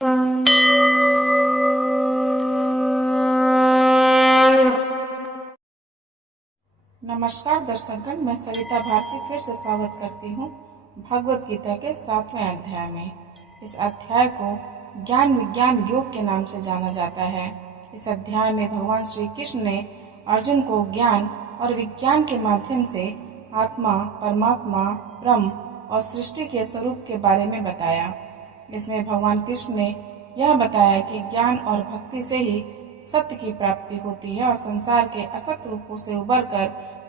नमस्कार दर्शकगण, मैं सरिता भारती फिर से स्वागत करती हूँ भगवत गीता के 7वें अध्याय में। इस अध्याय को ज्ञान विज्ञान योग के नाम से जाना जाता है। इस अध्याय में भगवान श्री कृष्ण ने अर्जुन को ज्ञान और विज्ञान के माध्यम से आत्मा, परमात्मा, ब्रह्म और सृष्टि के स्वरूप के बारे में बताया। इसमें भगवान कृष्ण ने यह बताया कि ज्ञान और भक्ति से ही सत्य की प्राप्ति होती है और संसार के असत रूपों से उबरकर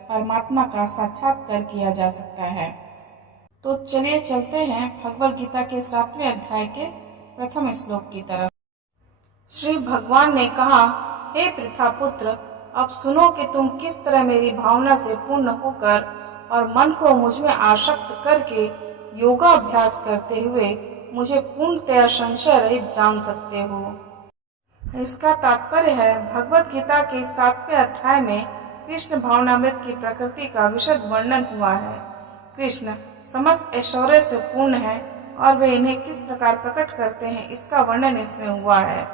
परमात्मा का साक्षात्कार किया जा सकता है। तो चलिए चलते हैं भगवत गीता के 7वें अध्याय के प्रथम श्लोक की तरफ। श्री भगवान ने कहा, हे पृथा पुत्र, अब सुनो कि तुम किस तरह मेरी भावना से पूर्ण होकर और मन को मुझ में आसक्त करके योगाभ्यास करते हुए मुझे पूर्णतया संशय रहित जान सकते हो। इसका तात्पर्य है, भगवत गीता के 7वें अध्याय में कृष्ण भावनामृत की प्रकृति का विशद वर्णन हुआ है। कृष्ण समस्त ऐश्वर्य से पूर्ण है और वे इन्हें किस प्रकार प्रकट करते हैं, इसका वर्णन इसमें हुआ है।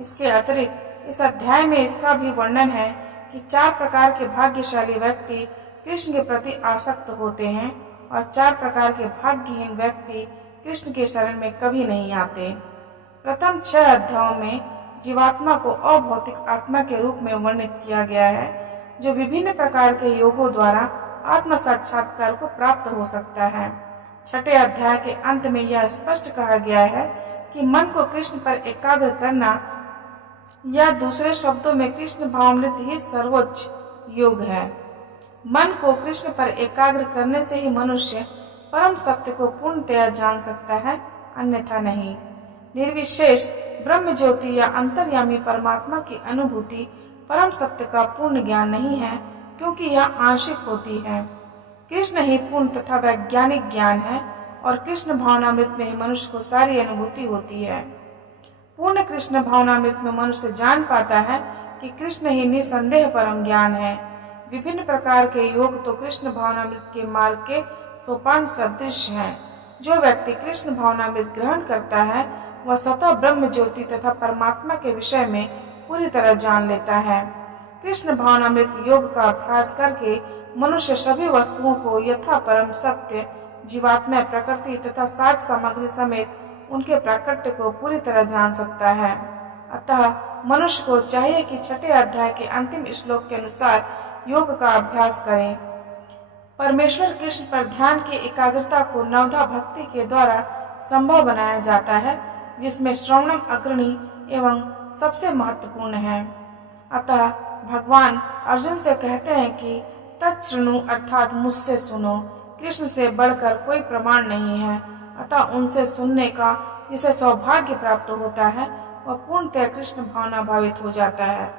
इसके अतिरिक्त इस अध्याय में इसका भी वर्णन है कि 4 प्रकार के भाग्यशाली व्यक्ति कृष्ण के प्रति आसक्त होते हैं और 4 प्रकार के भाग्यहीन व्यक्ति कृष्ण के शरण में कभी नहीं आते। प्रथम 6 अध्यायों में जीवात्मा को अभौतिक आत्मा के रूप में वर्णित किया गया है, जो विभिन्न प्रकार के योगों द्वारा आत्म साक्षात्कार को प्राप्त हो सकता है। 6ठे अध्याय के अंत में यह स्पष्ट कहा गया है कि मन को कृष्ण पर एकाग्र करना, या दूसरे शब्दों में कृष्ण भावामृत ही सर्वोच्च योग है। मन को कृष्ण पर एकाग्र करने से ही मनुष्य परम सत्य को पूर्णतया जान सकता है, अन्यथा नहीं। निर्विशेष ब्रह्म ज्योति या अंतर्यामी परमात्मा की अनुभूति परम सत्य का पूर्ण ज्ञान नहीं है, क्योंकि यह आंशिक होती है। कृष्ण ही पूर्ण तथा वैज्ञानिक ज्ञान है और कृष्ण भावनामृत में ही मनुष्य को सारी अनुभूति होती है। पूर्ण कृष्ण भावनामृत में मनुष्य जान पाता है कि कृष्ण ही निसंदेह परम ज्ञान है। विभिन्न प्रकार के योग तो कृष्ण भावनामृत के मार्ग के सोपान सदृश हैं। जो व्यक्ति कृष्ण भावनामृत ग्रहण करता है वह स्वतः ब्रह्म ज्योति तथा परमात्मा के विषय में पूरी तरह जान लेता है। कृष्ण भावनामृत योग का अभ्यास करके मनुष्य सभी वस्तुओं को यथा परम सत्य, जीवात्मा, प्रकृति तथा साज सामग्री समेत उनके प्राकट्य को पूरी तरह जान सकता है। अतः मनुष्य को चाहिए कि 6ठे अध्याय के अंतिम श्लोक के अनुसार योग का अभ्यास करें। परमेश्वर कृष्ण पर ध्यान की एकाग्रता को नवधा भक्ति के द्वारा संभव बनाया जाता है, जिसमें श्रवणम अग्रणी एवं सबसे महत्वपूर्ण है। अतः भगवान अर्जुन से कहते हैं कि तच्छृणु अर्थात मुझसे सुनो। कृष्ण से बढ़कर कोई प्रमाण नहीं है, अतः उनसे सुनने का जिसे सौभाग्य प्राप्त होता है वह पूर्णतः कृष्ण भावना भावित हो जाता है।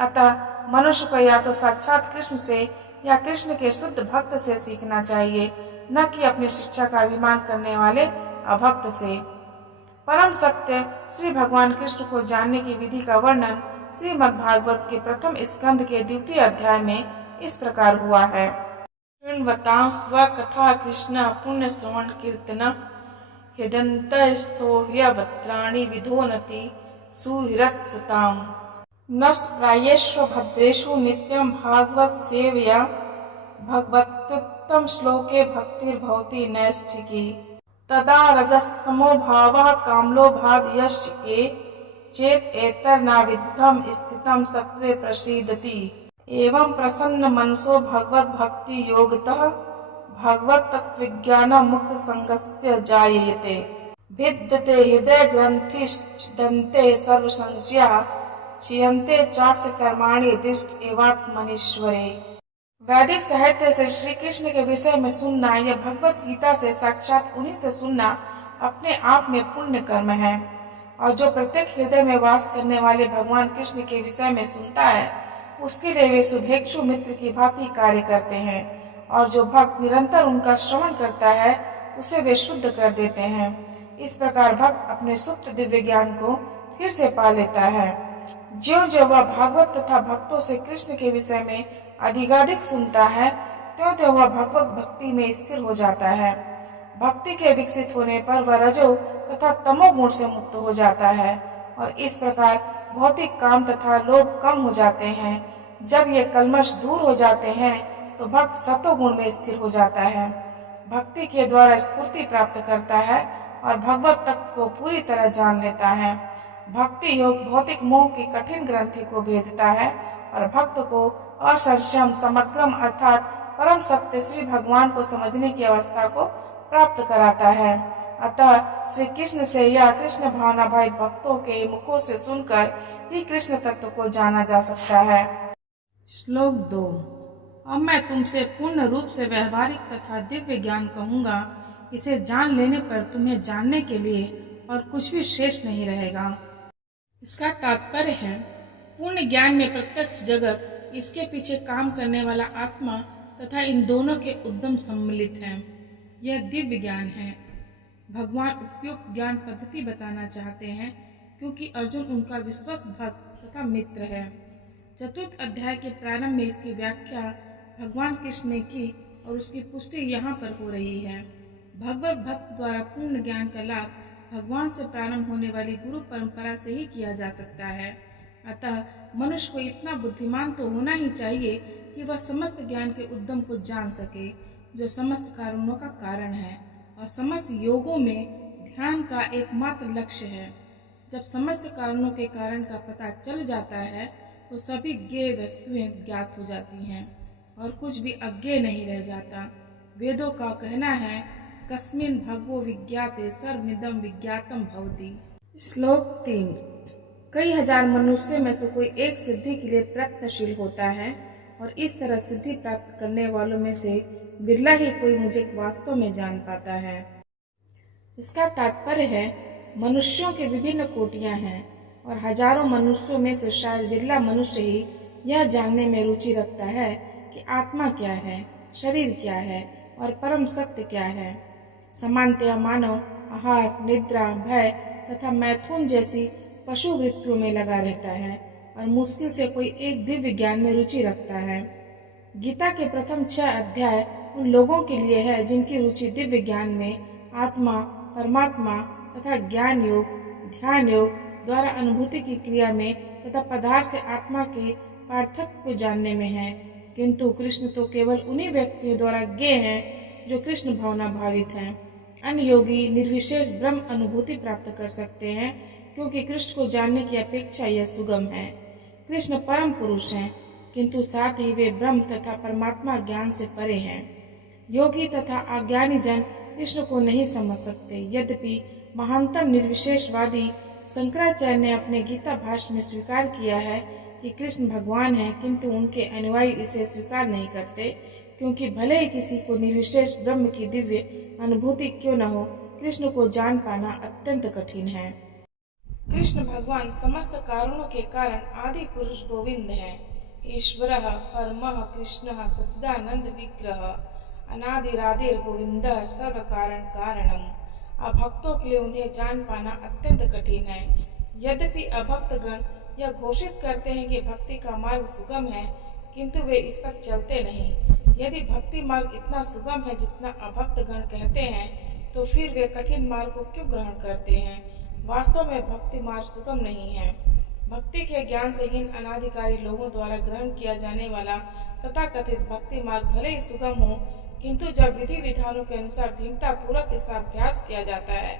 अतः मनुष्य को या तो साक्षात कृष्ण से या कृष्ण के शुद्ध भक्त से सीखना चाहिए, न कि अपनी शिक्षा का अभिमान करने वाले अभक्त से। परम सत्य श्री भगवान कृष्ण को जानने की विधि का वर्णन श्रीमद् भागवत के प्रथम स्कंद के 2वें अध्याय में इस प्रकार हुआ है। शृण्वतां स्वकथा कृष्ण पुण्य श्रवण कीर्तन हृदन्तस्थो ह्यवत्राणि विधोनति सुहृत्सताम्। नष्टप्रायेषु भद्रेषु नित्यं भागवत सेवया भगवत्युक्तम श्लोके भक्तिर्भवति नैष्ठिकी। तदा रजस्तमो भावः कामलोभाद् यस्य चेत एतर्नाविद्धं स्थितं सत्त्वे प्रसीदति। एवं प्रसन्न मनसो भगवत भक्ति योगतः भगवत तत्विज्ञान मुक्त संगस्य जायते। भिद्यते हृदय ग्रंथिश्छिदन्ते सर्व संशयाः क्षीयन्ते चास्य कर्माणि दृष्ट एवात्मनीश्वरे। वैदिक साहित्य से श्री कृष्ण के विषय में सुनना या भगवत गीता से साक्षात उन्हीं से सुनना अपने आप में पुण्य कर्म है, और जो प्रत्येक हृदय में वास करने वाले भगवान कृष्ण के विषय में सुनता है उसके लिए वे शुभेक्षु मित्र की भांति कार्य करते हैं, और जो भक्त निरंतर उनका श्रवण करता है उसे वे शुद्ध कर देते हैं। इस प्रकार भक्त अपने सुप्त दिव्य ज्ञान को फिर से पा लेता है। ज्यों ज्यों वह भागवत तथा भक्तों से कृष्ण के विषय में अधिकाधिक सुनता है, त्यों त्यों वह भगवत भक्ति में स्थिर हो जाता है। भक्ति के विकसित होने पर वह रजो तथा तमोगुण से मुक्त हो जाता है और इस प्रकार भौतिक काम तथा लोभ कम हो जाते हैं। जब ये कल्मश दूर हो जाते हैं तो भक्त सतोगुण में स्थिर हो जाता है। भक्ति के द्वारा स्फूर्ति प्राप्त करता है और भगवत तत्व को पूरी तरह जान लेता है। भक्ति योग भौतिक मोह की कठिन ग्रंथि को भेदता है और भक्त को असंशम समग्रम अर्थात परम सत्य श्री भगवान को समझने की अवस्था को प्राप्त कराता है। अतः श्री कृष्ण से या कृष्ण भावना भावित भक्तों के मुखों से सुनकर ही कृष्ण तत्व को जाना जा सकता है। श्लोक 2। अब मैं तुमसे पूर्ण रूप से व्यवहारिक तथा दिव्य ज्ञान कहूँगा। इसे जान लेने पर तुम्हें जानने के लिए और कुछ भी शेष नहीं रहेगा। इसका तात्पर्य है पूर्ण ज्ञान में प्रत्यक्ष जगत, इसके पीछे काम करने वाला आत्मा तथा इन दोनों के उद्यम सम्मिलित हैं। यह दिव्य ज्ञान है। भगवान उपयुक्त ज्ञान पद्धति बताना चाहते हैं क्योंकि अर्जुन उनका विश्वस्त भक्त तथा मित्र है। चतुर्थ अध्याय के प्रारंभ में इसकी व्याख्या भगवान कृष्ण ने की और उसकी पुष्टि यहाँ पर हो रही है। भगवत भक्त द्वारा पूर्ण ज्ञान का लाभ भगवान से प्रारंभ होने वाली गुरु परंपरा से ही किया जा सकता है। अतः मनुष्य को इतना बुद्धिमान तो होना ही चाहिए कि वह समस्त ज्ञान के उद्यम को जान सके, जो समस्त कारणों का कारण है और समस्त योगों में ध्यान का एकमात्र लक्ष्य है। जब समस्त कारणों के कारण का पता चल जाता है तो सभी ज्ञेय वस्तुएं ज्ञात हो जाती हैं और कुछ भी अज्ञेय नहीं रह जाता। वेदों का कहना है कस्मिन् भगवो विज्ञाते सर्वमिदं विज्ञातम भवति। श्लोक 3। कई हजार मनुष्यों में से कोई एक सिद्धि के लिए प्रयत्नशील होता है और इस तरह सिद्धि प्राप्त करने वालों में से बिरला ही कोई मुझे वास्तव में जान पाता है। इसका तात्पर्य है मनुष्यों के विभिन्न कोटियां हैं और हजारों मनुष्यों में से शायद बिरला मनुष्य ही यह जानने में रुचि रखता है कि आत्मा क्या है, शरीर क्या है और परम सत्य क्या है। सामान्यतः मानव आहार, निद्रा, भय तथा मैथुन जैसी पशु वृत्तियों में लगा रहता है और मुश्किल से कोई एक दिव्य ज्ञान में रुचि रखता है। गीता के प्रथम 6 अध्याय उन लोगों के लिए है जिनकी रुचि दिव्य ज्ञान में, आत्मा, परमात्मा तथा ज्ञान योग, ध्यान योग द्वारा अनुभूति की क्रिया में तथा पदार्थ से आत्मा के पार्थक्य को जानने में है। किंतु कृष्ण तो केवल उन्हीं व्यक्तियों द्वारा ज्ञेय हैं जो कृष्ण भावना भावित हैं। अन्य योगी निर्विशेष ब्रह्म अनुभूति प्राप्त कर सकते हैं क्योंकि कृष्ण को जानने की अपेक्षा यह सुगम है। कृष्ण परम पुरुष हैं किंतु साथ ही वे ब्रह्म तथा परमात्मा ज्ञान से परे हैं। योगी तथा अज्ञानी जन कृष्ण को नहीं समझ सकते। यद्यपि महानतम निर्विशेषवादी शंकराचार्य ने अपने गीता भाष्य में स्वीकार किया है कि कृष्ण भगवान है, किंतु उनके अनुयायी इसे स्वीकार नहीं करते क्योंकि भले ही किसी को निर्विशेष ब्रह्म की दिव्य अनुभूति क्यों न हो, कृष्ण को जान पाना अत्यंत कठिन है। कृष्ण भगवान समस्त कारणों के कारण आदि पुरुष गोविंद हैं। ईश्वरः परमः कृष्णः सच्चिदानंद विग्रह अनादिरादिर गोविंदः सर्व कारण कारणम। अभक्तों के लिए उन्हें जान पाना अत्यंत कठिन है। यद्यपि अभक्तगण यह घोषित करते हैं कि भक्ति का मार्ग सुगम है, किंतु वे इस पर चलते नहीं। यदि भक्ति मार्ग इतना सुगम है जितना अभक्तगण कहते हैं, तो फिर वे कठिन मार्ग को क्यों ग्रहण करते हैं? वास्तव में भक्ति मार्ग सुगम नहीं है। भक्ति के ज्ञान से हीन अनाधिकारी लोगों द्वारा ग्रहण किया जाने वाला तथा कथित भक्ति मार्ग भले ही सुगम हो, किंतु जब विधि विधानों के अनुसार दृढ़ता पूर्वक इसका अभ्यास किया जाता है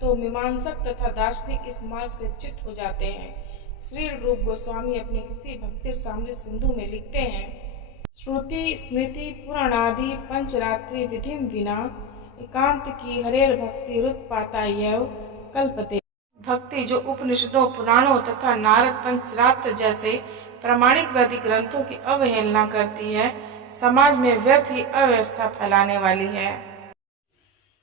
तो मीमांसक तथा दार्शनिक इस मार्ग से चित हो जाते हैं। श्री रूप गोस्वामी अपनी कृति भक्ति सामृत सिंधु में लिखते हैं, श्रुति स्मृति पुराणादि पंचरात्रि विधि विना एकांत की हरेर भक्ति रुत्पाता यव कल्पते। भक्ति जो उपनिषदों, पुराणों तथा नारद पंचरात्र जैसे प्रामाणिक वैदिक ग्रंथों की अवहेलना करती है, समाज में व्यर्थ ही अव्यवस्था फैलाने वाली है।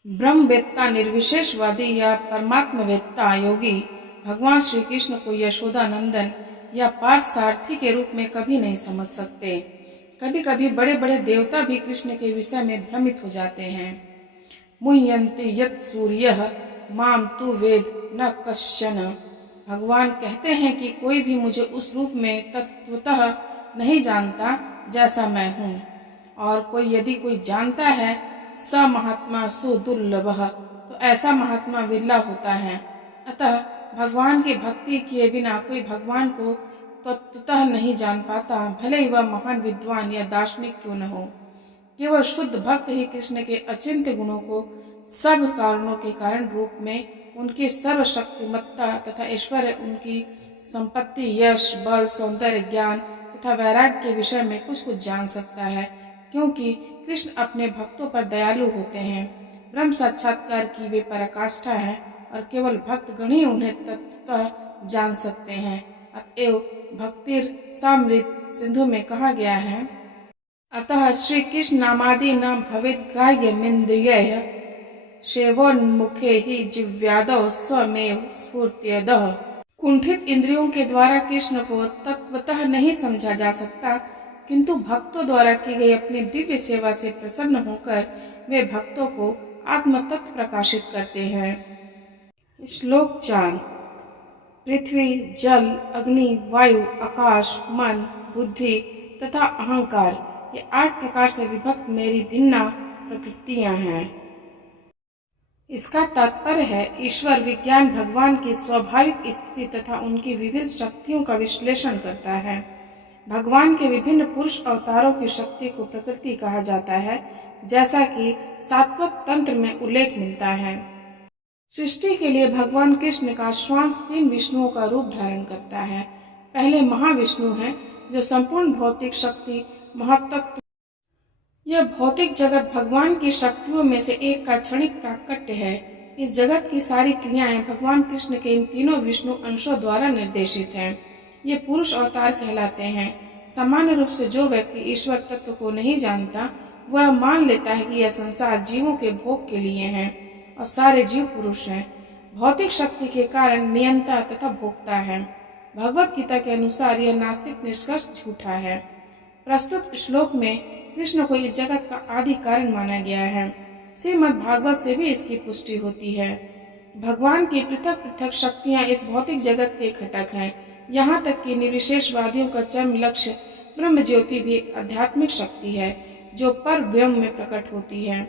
ब्रह्मवेत्ता निर्विशेषवादी या परमात्मवेत्ता योगी भगवान श्री कृष्ण को यशोदानंदन या पार्थसारथी के रूप में कभी नहीं समझ सकते। कभी कभी बड़े बड़े देवता भी कृष्ण के विषय में भ्रमित हो जाते हैं। मुह्यन्ति यत् सूर्यः माम तु वेद न कश्चन। भगवान कहते हैं कि कोई भी मुझे उस रूप में तत्वतः नहीं जानता जैसा मैं हूँ, और कोई यदि कोई जानता है स महात्मा सुदुर्लभः, तो ऐसा महात्मा विरला होता है। अतः भगवान की भक्ति किए बिना कोई भगवान को तत्वतः नहीं जान पाता, भले ही वह महान विद्वान या दार्शनिक क्यों न हो। केवल शुद्ध भक्त ही कृष्ण के अचिंत्य गुणों को सब कारणों के कारण रूप में, उनकी सर्वशक्तिमत्ता तथा ऐश्वर्य, उनकी संपत्ति, यश, बल, सौंदर्य, ज्ञान तथा वैराग्य के विषय में कुछ कुछ जान सकता है, क्योंकि कृष्ण अपने भक्तों पर दयालु होते हैं। ब्रह्म साक्षात्कार की वे पराकाष्ठा है और केवल भक्त गण ही उन्हें तत्वतः जान सकते हैं। अतएव भक्तिर सामृत सिंधु में कहा गया है, अतः श्री कृष्ण नामादि न भवेत् ग्राह्यमिन्द्रियैः, सेवोन्मुखे ही जिव्यादौ स्वमेव स्फूर्त्यदः। कुंठित इंद्रियों के द्वारा कृष्ण को तत्वतः नहीं समझा जा सकता, किंतु भक्तों द्वारा की गई अपनी दिव्य सेवा से प्रसन्न होकर वे भक्तों को आत्म तत्व प्रकाशित करते हैं। श्लोक 4। पृथ्वी, जल, अग्नि, वायु, आकाश, मन, बुद्धि तथा अहंकार, ये 8 प्रकार से विभक्त मेरी भिन्ना प्रकृतियां हैं। इसका तात्पर्य है ईश्वर विज्ञान भगवान की स्वाभाविक स्थिति तथा उनकी विविध शक्तियों का विश्लेषण करता है। भगवान के विभिन्न पुरुष अवतारों की शक्ति को प्रकृति कहा जाता है, जैसा कि सात्वत तंत्र में उल्लेख मिलता है। सृष्टि के लिए भगवान कृष्ण का श्वास 3 विष्णुओं का रूप धारण करता है। पहले महाविष्णु हैं, जो संपूर्ण भौतिक शक्ति महातत्व, यह भौतिक जगत भगवान की शक्तियों में से एक का क्षणिक प्राकट्य है। इस जगत की सारी क्रियाएं भगवान कृष्ण के इन तीनों विष्णु अंशों द्वारा निर्देशित हैं। ये पुरुष अवतार कहलाते हैं। सामान्य रूप से जो व्यक्ति ईश्वर तत्व को नहीं जानता, वह मान लेता है कि यह संसार जीवों के भोग के लिए है और सारे जीव पुरुष हैं। भौतिक शक्ति के कारण नियंता तथा भोक्ता है। भगवत गीता के अनुसार यह नास्तिक निष्कर्ष झूठा है। प्रस्तुत श्लोक में कृष्ण को इस जगत का आदि कारण माना गया है। श्रीमद् भागवत से भी इसकी पुष्टि होती है। भगवान की पृथक पृथक शक्तियां इस भौतिक जगत के घटक हैं। यहाँ तक कि निर्विशेषवादियों का चरम लक्ष्य ब्रह्म ज्योति भी एक आध्यात्मिक शक्ति है, जो पर ब्रह्म में प्रकट होती है।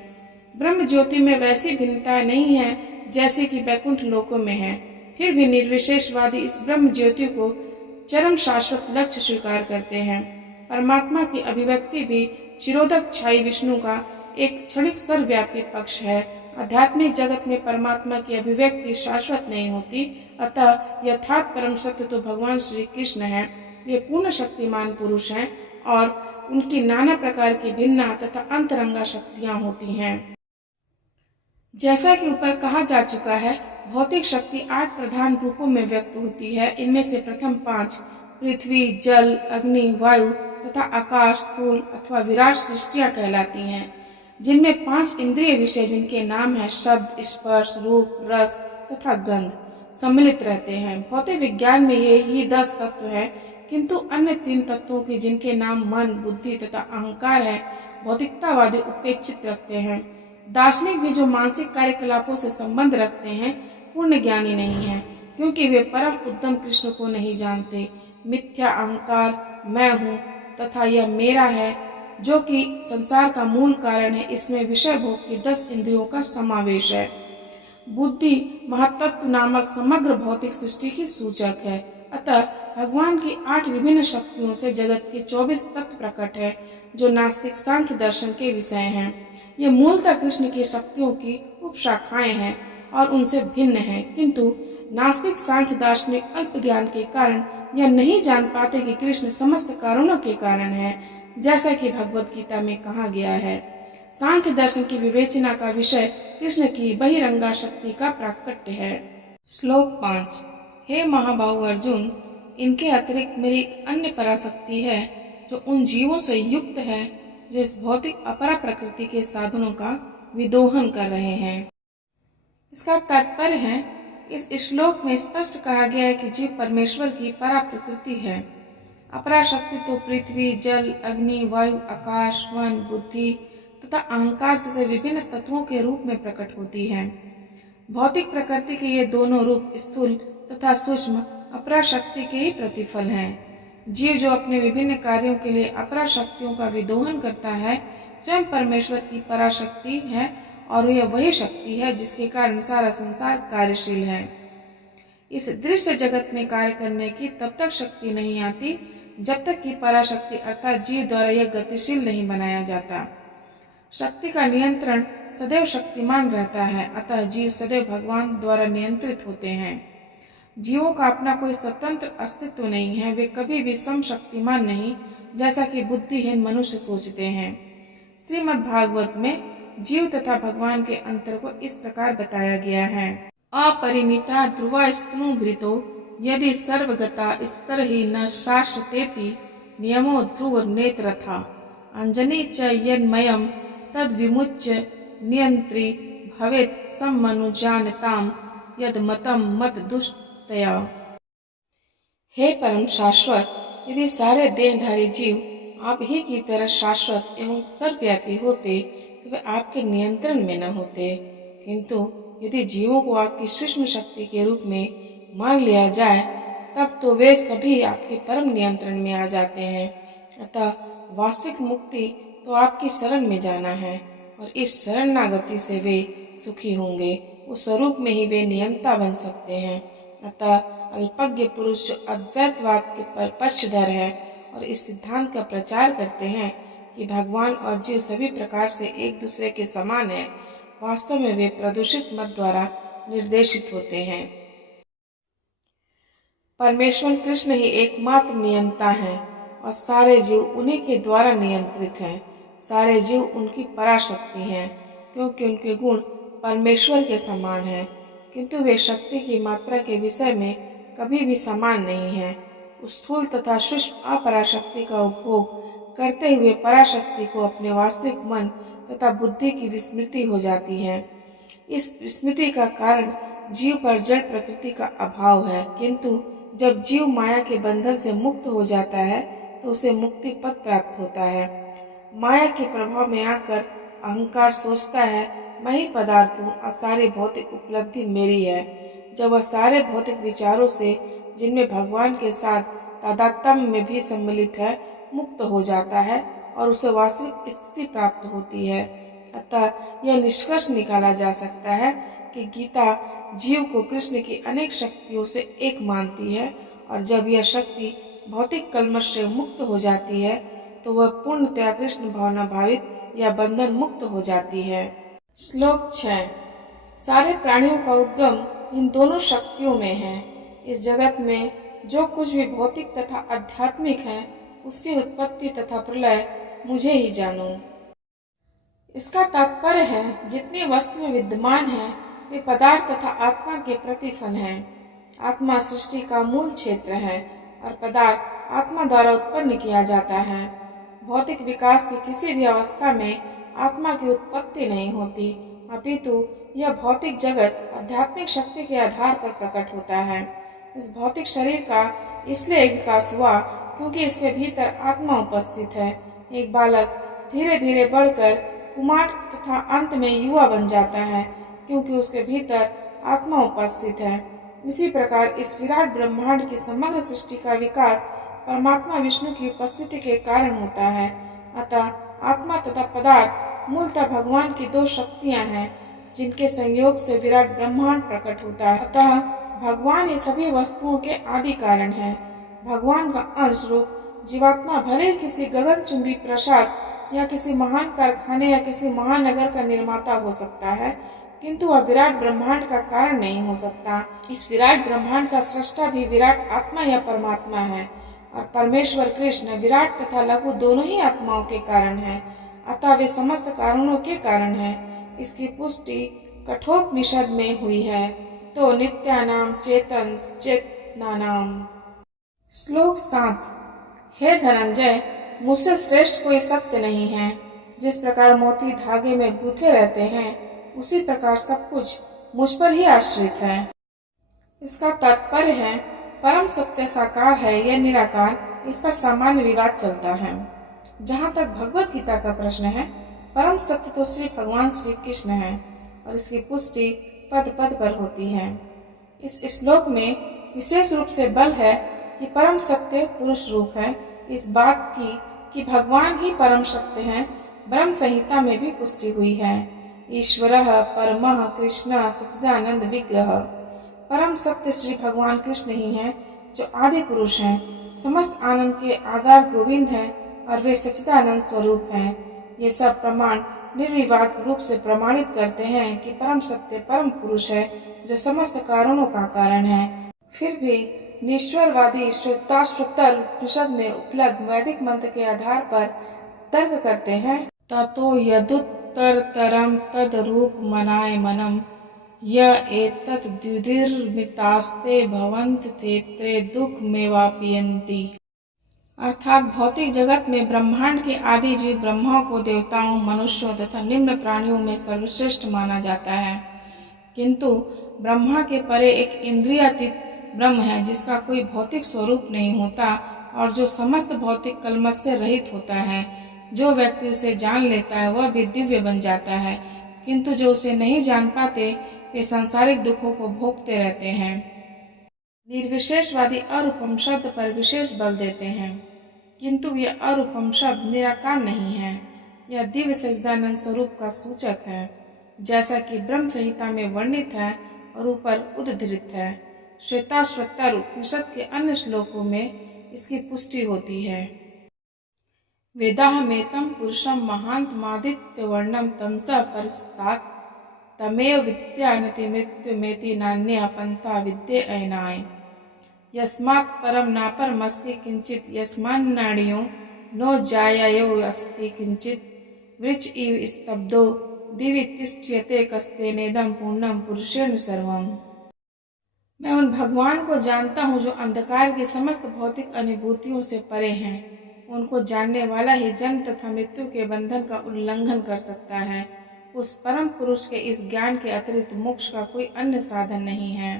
ब्रह्म ज्योति में वैसी भिन्नता नहीं है जैसे कि वैकुंठ लोकों में है। फिर भी निर्विशेषवादी इस ब्रह्म ज्योति को चरम शाश्वत लक्ष्य स्वीकार करते हैं। परमात्मा की अभिव्यक्ति भी चिरोदक छाई विष्णु का एक क्षणिक सर्वव्यापी पक्ष है। आध्यात्मिक जगत में परमात्मा की अभिव्यक्ति शाश्वत नहीं होती, अतः यथार्थ परम सत्य तो भगवान श्री कृष्ण हैं। वे पूर्ण शक्तिमान पुरुष हैं और उनकी नाना प्रकार की भिन्ना तथा अंतरंगा शक्तियां होती हैं। जैसा कि ऊपर कहा जा चुका है, भौतिक शक्ति 8 प्रधान रूपों में व्यक्त होती है। इनमें से प्रथम 5 पृथ्वी, जल, अग्नि, वायु तथा आकाश, स्थूल अथवा विराट सृष्टियां कहलाती हैं, जिनमें 5 इंद्रिय विषय, जिनके नाम है शब्द, स्पर्श, रूप, रस तथा गंध, सम्मिलित रहते हैं। भौतिक विज्ञान में ये ही 10 तत्व हैं, किंतु अन्य 3 तत्वों की, जिनके नाम मन, बुद्धि तथा अहंकार है, भौतिकतावादी उपेक्षित रखते हैं। दार्शनिक भी जो मानसिक कार्यकलापों से संबंध रखते हैं, पूर्ण ज्ञानी नहीं है, क्योंकि वे परम उद्यम कृष्ण को नहीं जानते। मिथ्या अहंकार, मैं हूँ तथा यह मेरा है, जो कि संसार का मूल कारण है, इसमें विषय भोग की 10 इंद्रियों का समावेश है। बुद्धि महातत्व नामक समग्र भौतिक सृष्टि की सूचक है। अतः भगवान की 8 विभिन्न शक्तियों से जगत के 24 तत्व प्रकट है, जो नास्तिक सांख्य दर्शन के विषय हैं। ये मूलतः कृष्ण की शक्तियों की उपशाखाएं हैं और उनसे भिन्न हैं, किंतु नास्तिक सांख्य दार्शनिक अल्प ज्ञान के कारण यह नहीं जान पाते कि कृष्ण समस्त कारणों के कारण है, जैसा कि भगवत गीता में कहा गया है। सांख्य दर्शन की विवेचना का विषय कृष्ण की बहिरंगा शक्ति का प्राकट्य है। श्लोक 5। हे महाबाहु अर्जुन, इनके अतिरिक्त मेरी एक अन्य पराशक्ति है, जो उन जीवों से युक्त है जो इस भौतिक अपरा प्रकृति के साधनों का विदोहन कर रहे हैं। इसका तात्पर्य है, इस श्लोक में स्पष्ट कहा गया है कि जीव परमेश्वर की परा प्रकृति है। अपरा शक्ति तो पृथ्वी, जल, अग्नि, वायु, आकाश, वन, बुद्धि तथा अहंकार जैसे विभिन्न तत्वों के रूप में प्रकट होती है। भौतिक प्रकृति के ये दोनों रूप स्थूल तथा सूक्ष्म अपरा शक्ति के ही प्रतिफल हैं। जीव जो अपने विभिन्न कार्यों के लिए अपरा शक्तियों का विदोहन करता है, स्वयं परमेश्वर की पराशक्ति है और यह वही शक्ति है जिसके कारण सारा संसार कार्यशील है। इस दृश्य जगत में कार्य करने की तब तक शक्ति नहीं आती जब तक कि पराशक्ति अर्थात जीव द्वारा यह गतिशील नहीं बनाया जाता। शक्ति का नियंत्रण सदैव शक्तिमान रहता है, अतः जीव सदैव भगवान द्वारा नियंत्रित होते हैं। जीवों का अपना कोई स्वतंत्र अस्तित्व नहीं है, वे कभी भी समशक्तिमान नहीं, जैसा कि बुद्धिहीन मनुष्य सोचते हैं। श्रीमद् भागवत में जीव तथा भगवान के अंतर को इस प्रकार बताया गया है। अपरिमिता ध्रुवा स्तनूभृतो यदि सर्वगता स्तरहि न शाश्वतेति नियमो ध्रुव नेत्रथा अंजनी च यन्मयम् तद विमुच्य नियंत्री भवेत् सम्मनुजानताम् यद मतम मत दुष्टया। हे परम शाश्वत, यदि सारे देहधारी जीव आप ही की तरह शाश्वत एवं सर्वव्यापी होते तो वे आपके नियंत्रण में न होते, किंतु यदि जीवों को आपकी सूक्ष्म शक्ति के रूप में मान लिया जाए तब तो वे सभी आपके परम नियंत्रण में आ जाते हैं। अतः वास्तविक मुक्ति तो आपकी शरण में जाना है और इस शरणागति से वे सुखी होंगे। उस स्वरूप में ही वे नियंता बन सकते हैं। अतः अल्पज्ञ पुरुष जो अद्वैतवाद के पक्षधर है और इस सिद्धांत का प्रचार करते हैं कि भगवान और जीव सभी प्रकार से एक दूसरे के समान है, वास्तव में वे प्रदूषित मत द्वारा निर्देशित होते हैं। परमेश्वर कृष्ण ही एकमात्र नियंता हैं और सारे जीव उन्हीं के द्वारा नियंत्रित हैं। सारे जीव उनकी पराशक्ति हैं, क्योंकि उनके गुण परमेश्वर के समान हैं, किंतु वे शक्ति की मात्रा के विषय में कभी भी समान नहीं हैं। स्थूल तथा सूक्ष्म अपराशक्ति का उपभोग करते हुए पराशक्ति को अपने वास्तविक मन तथा बुद्धि की विस्मृति हो जाती है। इस विस्मृति का कारण जीव पर जड़ प्रकृति का अभाव है, किंतु जब जीव माया के बंधन से मुक्त हो जाता है तो उसे मुक्ति पद प्राप्त होता है। माया के प्रभाव में आकर अहंकार सोचता है मैं ही पदार्थ हूँ और सारी भौतिक उपलब्धि मेरी है। जब वह सारे भौतिक विचारों से, जिनमें भगवान के साथ तादात्म्य में भी सम्मिलित है, मुक्त हो जाता है और उसे वास्तविक स्थिति प्राप्त होती है। अतः यह निष्कर्ष निकाला जा सकता है कि गीता जीव को कृष्ण की अनेक शक्तियों से एक मानती है और जब यह शक्ति भौतिक कल्मश से मुक्त हो जाती है तो वह पूर्णतया कृष्ण भावना भावित या बंधन मुक्त हो जाती है। श्लोक 6। सारे प्राणियों का उद्गम इन दोनों शक्तियों में है। इस जगत में जो कुछ भी भौतिक तथा आध्यात्मिक है उसकी उत्पत्ति तथा प्रलय मुझे ही जानो। इसका तात्पर्य है जितनी वस्तु में विद्यमान है वे पदार्थ तथा आत्मा के प्रतिफल हैं। आत्मा सृष्टि का मूल क्षेत्र है और पदार्थ आत्मा द्वारा उत्पन्न किया जाता है। भौतिक विकास की किसी भी अवस्था में आत्मा की उत्पत्ति नहीं होती, अपितु यह भौतिक जगत आध्यात्मिक शक्ति के आधार पर प्रकट होता है। इस भौतिक शरीर का इसलिए विकास हुआ क्योंकि इसके भीतर आत्मा उपस्थित है। एक बालक धीरे धीरे बढ़कर कुमार तथा अंत में युवा बन जाता है क्योंकि उसके भीतर आत्मा उपस्थित है। इसी प्रकार इस विराट ब्रह्मांड की समग्र सृष्टि का विकास परमात्मा विष्णु की उपस्थिति के कारण होता है। अतः आत्मा तथा पदार्थ मूलतः भगवान की दो शक्तियां हैं जिनके संयोग से विराट ब्रह्मांड प्रकट होता है। अतः भगवान ये सभी वस्तुओं के आदि कारण है। भगवान का अंश रूप जीवात्मा भले किसी गगनचुंबी प्रासाद या किसी महान कारखाने या किसी महानगर का निर्माता हो सकता है, किंतु वह विराट ब्रह्मांड का कारण नहीं हो सकता। इस विराट ब्रह्मांड का सृष्टा भी विराट आत्मा या परमात्मा है और परमेश्वर कृष्ण विराट तथा लघु दोनों ही आत्माओं के कारण है। अतः वे समस्त कारणों के कारण है। इसकी पुष्टि कठोपनिषद में हुई है। तो नित्यानाम चेतन चेतनानाम। श्लोक 7। हे धनंजय, मुझसे श्रेष्ठ कोई सत्य नहीं है। जिस प्रकार मोती धागे में गूंथे रहते हैं उसी प्रकार सब कुछ मुझ पर ही आश्रित है। इसका तात्पर्य है परम सत्य साकार है या निराकार, इस पर सामान्य विवाद चलता है। जहाँ तक भगवत गीता का प्रश्न है, परम सत्य तो श्री भगवान श्री कृष्ण है और इसकी पुष्टि पद पद पर होती है। इस श्लोक में विशेष रूप से बल है कि परम सत्य पुरुष रूप है। इस बात की कि भगवान ही परम सत्य हैं ब्रह्म संहिता में भी पुष्टि हुई है। ईश्वरः परमः कृष्णः सच्चिदानंद विग्रह। परम सत्य श्री भगवान कृष्ण ही हैं, जो आदि पुरुष हैं, समस्त आनंद के आगार गोविंद हैं और वे सच्चिदानंद स्वरूप हैं। ये सब प्रमाण निर्विवाद रूप से प्रमाणित करते हैं कि परम सत्य परम पुरुष है, जो समस्त कारणों का कारण है। फिर भी निश्वरवादी श्वेताश्वतर उपनिषद में उपलब्ध वैदिक मंत्र के आधार पर तर्क करते हैं। ततो यदुत्तरतरम तद्रूप मनाय मनम य एतत् द्युतिर्मितास्ते भवन्त तेत्रे दुःखमेवापीयन्ति। अर्थात भौतिक जगत में ब्रह्मांड के आदि जीव ब्रह्मा को देवताओं, मनुष्यों तथा निम्न प्राणियों में सर्वश्रेष्ठ माना जाता है, किंतु ब्रह्मा के परे एक इंद्रियातीत ब्रह्म है, जिसका कोई भौतिक स्वरूप नहीं होता और जो समस्त भौतिक कलमश से रहित होता है। जो व्यक्ति उसे जान लेता है वह भी दिव्य बन जाता है, किंतु जो उसे नहीं जान पाते वे सांसारिक दुखों को भोगते रहते हैं। निर्विशेषवादी अरूपम शब्द पर विशेष बल देते हैं, किंतु यह अरूपम शब्द निराकार नहीं है। यह दिव्य सच्चिदानंद स्वरूप का सूचक है, जैसा कि ब्रह्म संहिता में वर्णित है और ऊपर उद्धृत है। श्वेताश्वतर उपनिषद के अन्य श्लोकों में इसकी पुष्टि होती है। वेदाहमेतं पुरुषं महान्तमादित्य वर्णम तमसा परस्तात् तमेव विद्यानति मृत्युमेति नान्यः पंथा विद्येयनाय। यस्मात् परं नापरमस्ति किंचित् यस्मान्नाड्यो नो जाययो अस्ति किंचित् वृक्ष इव स्तब्धो दिवि तिष्ठ्यते कस्तेनेदं पूर्णं पुरुषेण सर्वम्। मैं उन भगवान को जानता हूँ जो अंधकार की समस्त भौतिक अनुभूतियों से परे हैं। उनको जानने वाला ही जन्म तथा मृत्यु के बंधन का उल्लंघन कर सकता है। उस परम पुरुष के इस ज्ञान के अतिरिक्त मोक्ष का कोई अन्य साधन नहीं है।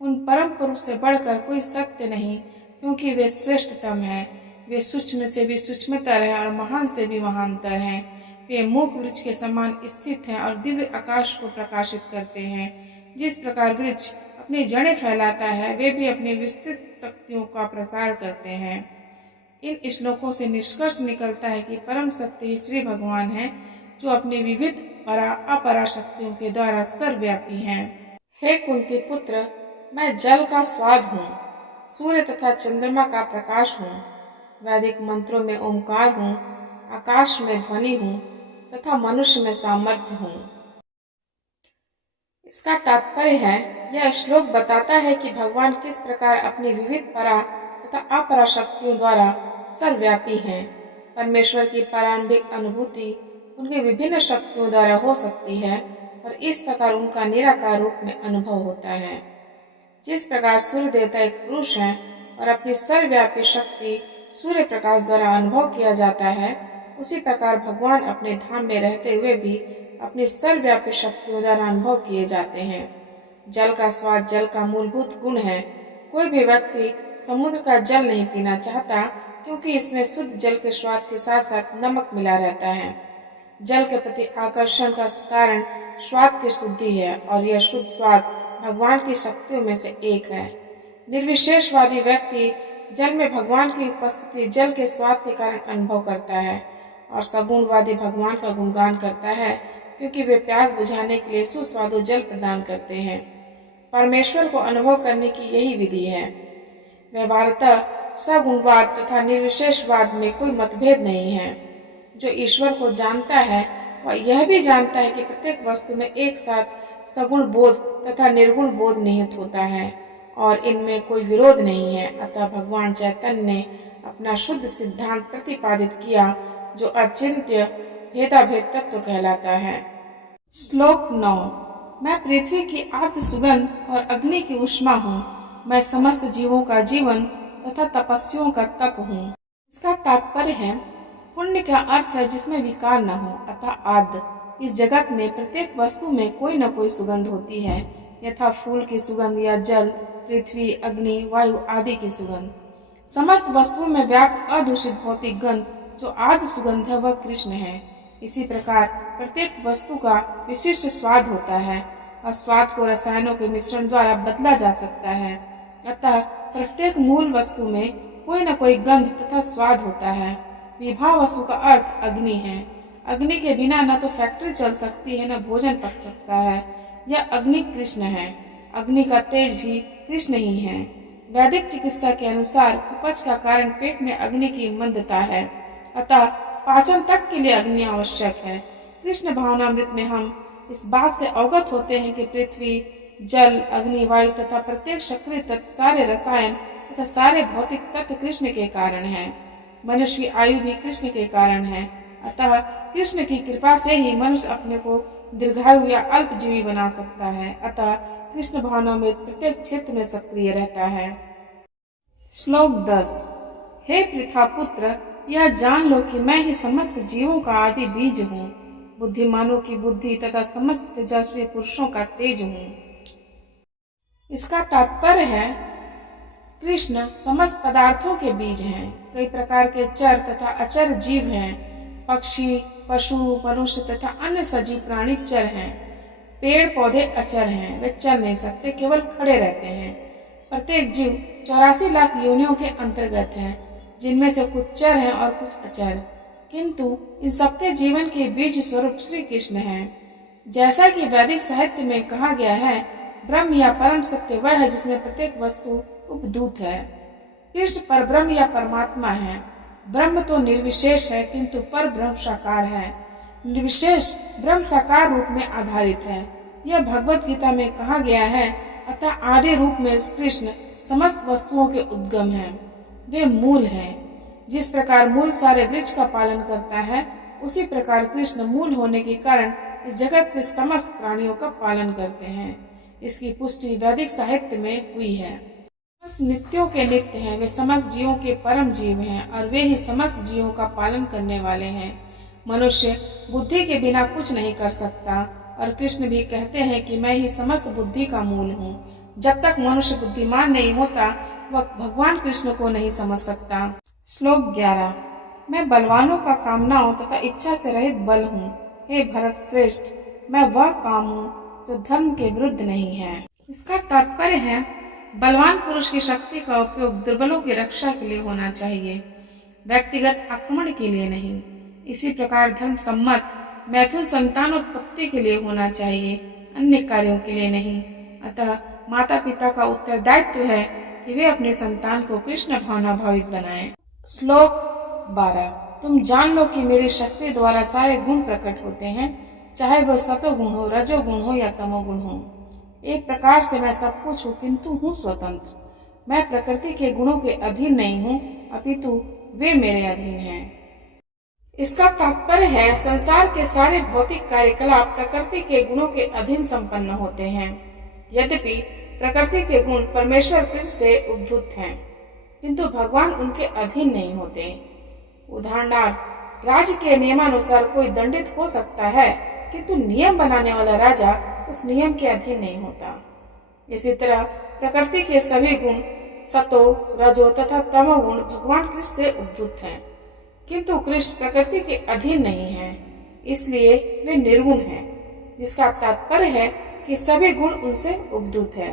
उन परम पुरुष से बढ़कर कोई सत्य नहीं, क्योंकि वे श्रेष्ठतम है। वे सूक्ष्म से भी सूक्ष्मतर है और महान से भी महानतर हैं। वे मूक वृक्ष के समान स्थित हैं और दिव्य आकाश को प्रकाशित करते हैं। जिस प्रकार वृक्ष अपनी जड़ें फैलाता है, वे भी अपनी विस्तृत शक्तियों का प्रसार करते हैं। इन श्लोकों से निष्कर्ष निकलता है कि परम सत्य ही श्री भगवान है, जो अपनी विविध परा अपरा शक्तियों के द्वारा सर्वव्यापी हैं। हे कुंती पुत्र, मैं जल का स्वाद हूँ, सूर्य तथा चंद्रमा का प्रकाश हूँ, वैदिक मंत्रों में ओंकार हूँ, आकाश में ध्वनि हूँ तथा मनुष्य में सामर्थ्य हूँ। इसका तात्पर्य है, यह श्लोक बताता है कि भगवान किस प्रकार अपनी विविध परा तथा अपरा शक्तियों द्वारा सर्वव्यापी हैं। परमेश्वर की प्रारंभिक अनुभूति उनकी विभिन्न शक्तियों द्वारा हो सकती है और इस प्रकार उनका निराकार रूप में अनुभव होता है। जिस प्रकार सूर्य देवता एक पुरुष हैं और अपनी सर्वव्यापी शक्ति सूर्य प्रकाश द्वारा अनुभव किया जाता है, उसी प्रकार भगवान अपने धाम में रहते हुए भी अपनी सर्वव्यापी शक्तियों द्वारा अनुभव किए जाते हैं। जल का स्वाद जल का मूलभूत गुण है। कोई भी व्यक्ति समुद्र का जल नहीं पीना चाहता, क्योंकि इसमें शुद्ध जल के स्वाद के साथ साथ नमक मिला रहता है। जल के प्रति आकर्षण का कारण स्वाद की शुद्धि है और यह शुद्ध स्वाद भगवान की शक्तियों में से एक है। निर्विशेषवादी व्यक्ति जल में भगवान की उपस्थिति जल के स्वाद के कारण अनुभव करता है और सगुणवादी भगवान का गुणगान करता है, क्योंकि वे प्यास बुझाने के लिए सुस्वादु जल प्रदान करते हैं। परमेश्वर को अनुभव करने की यही विधि है। व्यवहारतः सगुणवाद तथा निर्विशेषवाद में कोई मतभेद नहीं है। जो ईश्वर को जानता है वह यह भी जानता है कि प्रत्येक वस्तु में एक साथ सगुण बोध तथा निर्गुण बोध निहित होता है और इनमें कोई विरोध नहीं है। अतः भगवान चैतन्य ने अपना शुद्ध सिद्धांत प्रतिपादित किया, जो अचिंत्य भेदाभेद तत्व कहलाता है। श्लोक 9। मैं पृथ्वी की आद्य सुगंध और अग्नि की उष्मा हूँ। मैं समस्त जीवों का जीवन तथा तपस्वियों का तप हूँ। इसका तात्पर्य है, पुण्य का अर्थ है जिसमें विकार न हो, अतः आद्य। इस जगत में प्रत्येक वस्तु में कोई न कोई सुगंध होती है, यथा फूल की सुगंध या जल, पृथ्वी, अग्नि, वायु आदि की सुगंध। समस्त वस्तुओं में व्याप्त अदूषित भौतिक गंध जो आद्य सुगंध है वह कृष्ण है। इसी प्रकार प्रत्येक वस्तु का विशिष्ट स्वाद होता है और स्वाद को रसायनों के मिश्रण द्वारा बदला जा सकता है। अतः प्रत्येक मूल वस्तु में कोई न कोई गंध तथा स्वाद होता है। विभा वस्तु का अर्थ अग्नि है। अग्नि के बिना न तो फैक्ट्री चल सकती है, न भोजन पक सकता है। यह अग्नि कृष्ण है। अग्नि का तेज भी कृष्ण ही है। वैदिक चिकित्सा के अनुसार उपज का कारण पेट में अग्नि की मंदता है, अतः पाचन तक के लिए अग्नि आवश्यक है। कृष्ण भावनामृत में हम इस बात से अवगत होते हैं कि पृथ्वी, जल, अग्नि, वायु तथा प्रत्येक सक्रिय तत्व, सारे रसायन तथा सारे भौतिक तत्व कृष्ण के कारण हैं। मनुष्य की आयु भी कृष्ण के कारण है। अतः कृष्ण की कृपा से ही मनुष्य अपने को दीर्घायु या अल्पजीवी बना सकता है। अतः कृष्ण भावनामृत प्रत्येक क्षेत्र में सक्रिय रहता है। श्लोक 10। हे पृथापुत्र, यह जान लो कि मैं ही समस्त जीवों का आदि बीज हूँ, बुद्धिमानों की बुद्धि तथा समस्त तेजस्वी पुरुषों का तेज हूँ। इसका तात्पर्य है कृष्ण समस्त पदार्थों के बीज हैं। कई प्रकार के चर तथा अचर जीव हैं। पक्षी, पशु, मनुष्य तथा अन्य सजीव प्राणी चर हैं। पेड़ पौधे अचर हैं, वे चल नहीं सकते, केवल खड़े रहते हैं। प्रत्येक जीव 84 लाख योनियों के अंतर्गत है, जिनमें से कुछ चर हैं और कुछ अचर, किंतु इन सबके जीवन के बीज स्वरूप श्री कृष्ण हैं। जैसा कि वैदिक साहित्य में कहा गया है, ब्रह्म या परम सत्य वह है जिसमें प्रत्येक वस्तु उपधूत है। कृष्ण परब्रह्म या परमात्मा है। ब्रह्म तो निर्विशेष है, किंतु पर ब्रह्म साकार है। निर्विशेष ब्रह्म साकार रूप में आधारित है। यह भगवत गीता में कहा गया है। अतः आदि रूप में कृष्ण समस्त वस्तुओं के उद्गम हैं। वे मूल हैं। जिस प्रकार मूल सारे वृक्ष का पालन करता है, उसी प्रकार कृष्ण मूल होने के कारण इस जगत के समस्त प्राणियों का पालन करते हैं। इसकी पुष्टि वैदिक साहित्य में हुई है। समस्त नित्यों के नित्य हैं, वे समस्त जीवों के परम जीव हैं और वे ही समस्त जीवों का पालन करने वाले हैं। मनुष्य बुद्धि के बिना कुछ नहीं कर सकता और कृष्ण भी कहते हैं कि मैं ही समस्त बुद्धि का मूल हूँ। जब तक मनुष्य बुद्धिमान नहीं होता, वह भगवान कृष्ण को नहीं समझ सकता। श्लोक 11। मैं बलवानों का कामनाओं तथा इच्छा से रहित बल हूँ। हे भरत श्रेष्ठ, मैं वह काम हूँ जो धर्म के विरुद्ध नहीं है। इसका तात्पर्य है बलवान पुरुष की शक्ति का उपयोग दुर्बलों की रक्षा के लिए होना चाहिए, व्यक्तिगत आक्रमण के लिए नहीं। इसी प्रकार धर्म सम्मत मैथुन संतानोत्पत्ति के लिए होना चाहिए, अन्य कार्यों के लिए नहीं। अतः माता पिता का उत्तरदायित्व है कि वे अपने संतान को कृष्ण भावना भावित बनाएं। श्लोक 12। तुम जान लो कि मेरी शक्ति द्वारा सारे गुण प्रकट होते हैं, चाहे वह सतोगुण हो, रजोगुण हो या तमोगुण हो। एक प्रकार से मैं सब कुछ हूँ, किंतु हूँ स्वतंत्र। मैं प्रकृति के गुणों के अधीन नहीं हूँ, अपितु वे मेरे अधीन हैं। इसका तात्पर्य है संसार के सारे भौतिक कार्यकलाप प्रकृति के गुणों के अधीन संपन्न होते हैं। यद्यपि प्रकृति के गुण परमेश्वर कृष्ण से उद्भूत हैं, किंतु भगवान उनके अधीन नहीं होते। उदाहरणार्थ, राज्य के नियमानुसार कोई दंडित हो सकता है, किंतु नियम बनाने वाला राजा उस नियम के अधीन नहीं होता। इसी तरह प्रकृति के सभी गुण सतो, रजो तथा तमोगुण भगवान कृष्ण से उद्भूत हैं, किंतु कृष्ण प्रकृति के अधीन नहीं है, इसलिए वे निर्गुण हैं। जिसका तात्पर्य है कि सभी गुण उनसे उद्भूत है,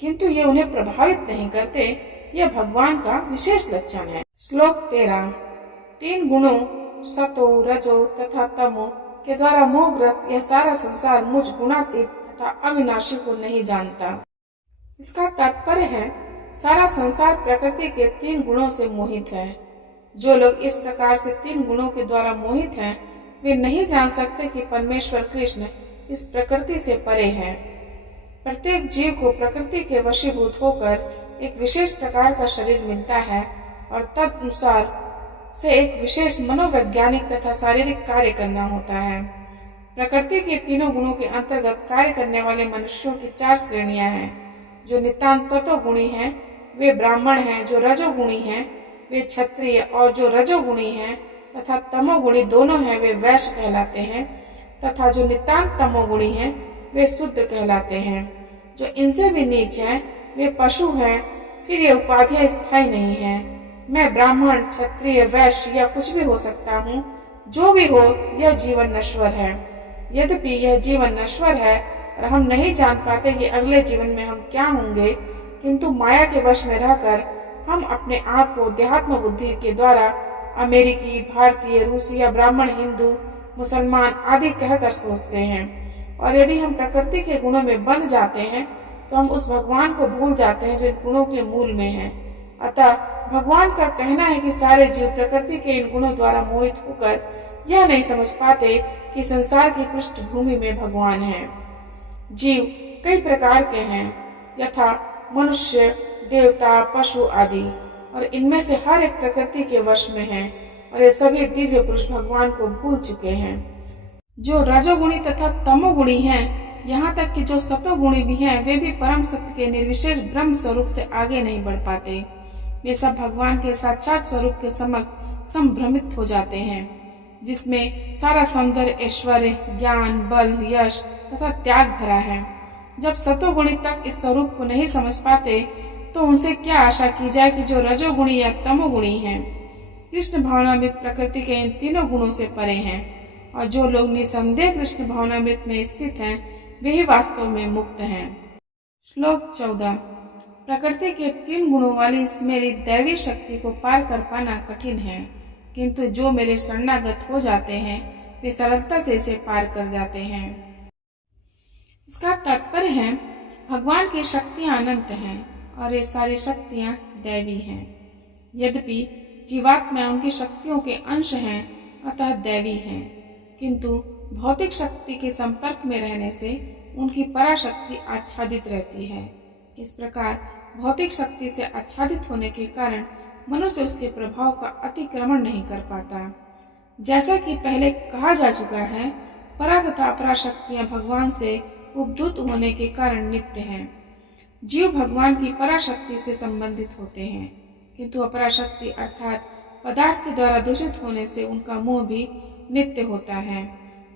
किंतु ये उन्हें प्रभावित नहीं करते। यह भगवान का विशेष लक्षण है। श्लोक 13। 3 गुणों सतो, रजो तथा तमो के द्वारा मोहग्रस्त यह सारा संसार मुझ गुणातीत तथा अविनाशी को नहीं जानता। इसका तात्पर्य है सारा संसार प्रकृति के 3 गुणों से मोहित है। जो लोग इस प्रकार से 3 गुणों के द्वारा मोहित हैं, वे नहीं जान सकते कि परमेश्वर कृष्ण इस प्रकृति से परे है। प्रत्येक जीव को प्रकृति के वशीभूत होकर एक विशेष प्रकार का शरीर मिलता है और तद अनुसार से एक विशेष मनोवैज्ञानिक तथा शारीरिक कार्य करना होता है। प्रकृति के 3 गुणों के अंतर्गत कार्य करने वाले मनुष्यों की 4 श्रेणियां हैं। जो नितांत सतोगुणी हैं, वे ब्राह्मण हैं। जो रजोगुणी हैं, वे क्षत्रिय, और जो रजोगुणी हैं तथा तमोगुणी दोनों हैं, वे वैश्य कहलाते हैं, तथा जो नितांत तमोगुणी हैं, वे शूद्र कहलाते हैं। जो इनसे भी नीच हैं, वे पशु हैं। फिर ये उपाधियां स्थायी नहीं हैं। मैं ब्राह्मण, क्षत्रिय, वैश्य या कुछ भी हो सकता हूँ। जो भी हो, यह जीवन नश्वर है। यद्यपि यह जीवन नश्वर है और हम नहीं जान पाते कि अगले जीवन में हम क्या होंगे, किंतु माया के वश में रहकर हम अपने आप को अध्यात्म बुद्धि के द्वारा अमेरिकी, भारतीय, रूसी या ब्राह्मण, हिंदू, मुसलमान आदि कहकर सोचते हैं। और यदि हम प्रकृति के गुणों में बंध जाते हैं तो हम उस भगवान को भूल जाते हैं जो इन गुणों के मूल में है। अतः भगवान का कहना है कि सारे जीव प्रकृति के इन गुणों द्वारा मोहित होकर यह नहीं समझ पाते कि संसार की पृष्ठभूमि में भगवान है। जीव कई प्रकार के हैं, यथा मनुष्य, देवता, पशु आदि, और इनमें से हर एक प्रकृति के वश में है और ये सभी दिव्य पुरुष भगवान को भूल चुके हैं। जो रजोगुणी तथा तमोगुणी हैं, यहाँ तक कि जो सतोगुणी भी हैं, वे भी परम सत्य के निर्विशेष ब्रह्म स्वरूप से आगे नहीं बढ़ पाते। वे सब भगवान के साक्षात स्वरूप के समक्ष संभ्रमित हो जाते हैं, जिसमें सारा सौंदर्य, ऐश्वर्य, ज्ञान, बल, यश तथा त्याग भरा है। जब सतोगुणी तक इस स्वरूप को नहीं समझ पाते तो उनसे क्या आशा की जाए कि जो रजोगुणी या तमोगुणी हैं। कृष्ण भावनामृत प्रकृति के इन तीनों गुणों से परे हैं और जो लोग निसंदेह कृष्ण भावनामृत में स्थित हैं वे ही वास्तव में मुक्त हैं। श्लोक 14। प्रकृति के 3 गुणों वाली इस मेरी दैवी शक्ति को पार कर पाना कठिन है, किंतु जो मेरे शरणागत हो जाते हैं वे सरलता से इसे पार कर जाते हैं। इसका तात्पर्य है भगवान की शक्तियां अनंत हैं और ये सारी शक्तियां दैवी हैं। यद्यपि जीवात्मा उनकी शक्तियों के अंश हैं अतः दैवी हैं, किंतु भौतिक शक्ति के संपर्क में रहने से उनकी पराशक्ति आच्छादित रहती है। इस प्रकार भौतिक शक्ति से आच्छादित होने के कारण मनुष्य उसके प्रभाव का अतिक्रमण नहीं कर पाता। जैसा कि पहले कहा जा चुका है, परा तथा अपरा शक्तियां भगवान से उपद्रुत होने के कारण नित्य हैं। जीव भगवान की पराशक्ति से संबंधित होते हैं, किंतु अपरा शक्ति अर्थात पदार्थ के द्वारा दूषित होने से उनका मोह भी नित्य होता है।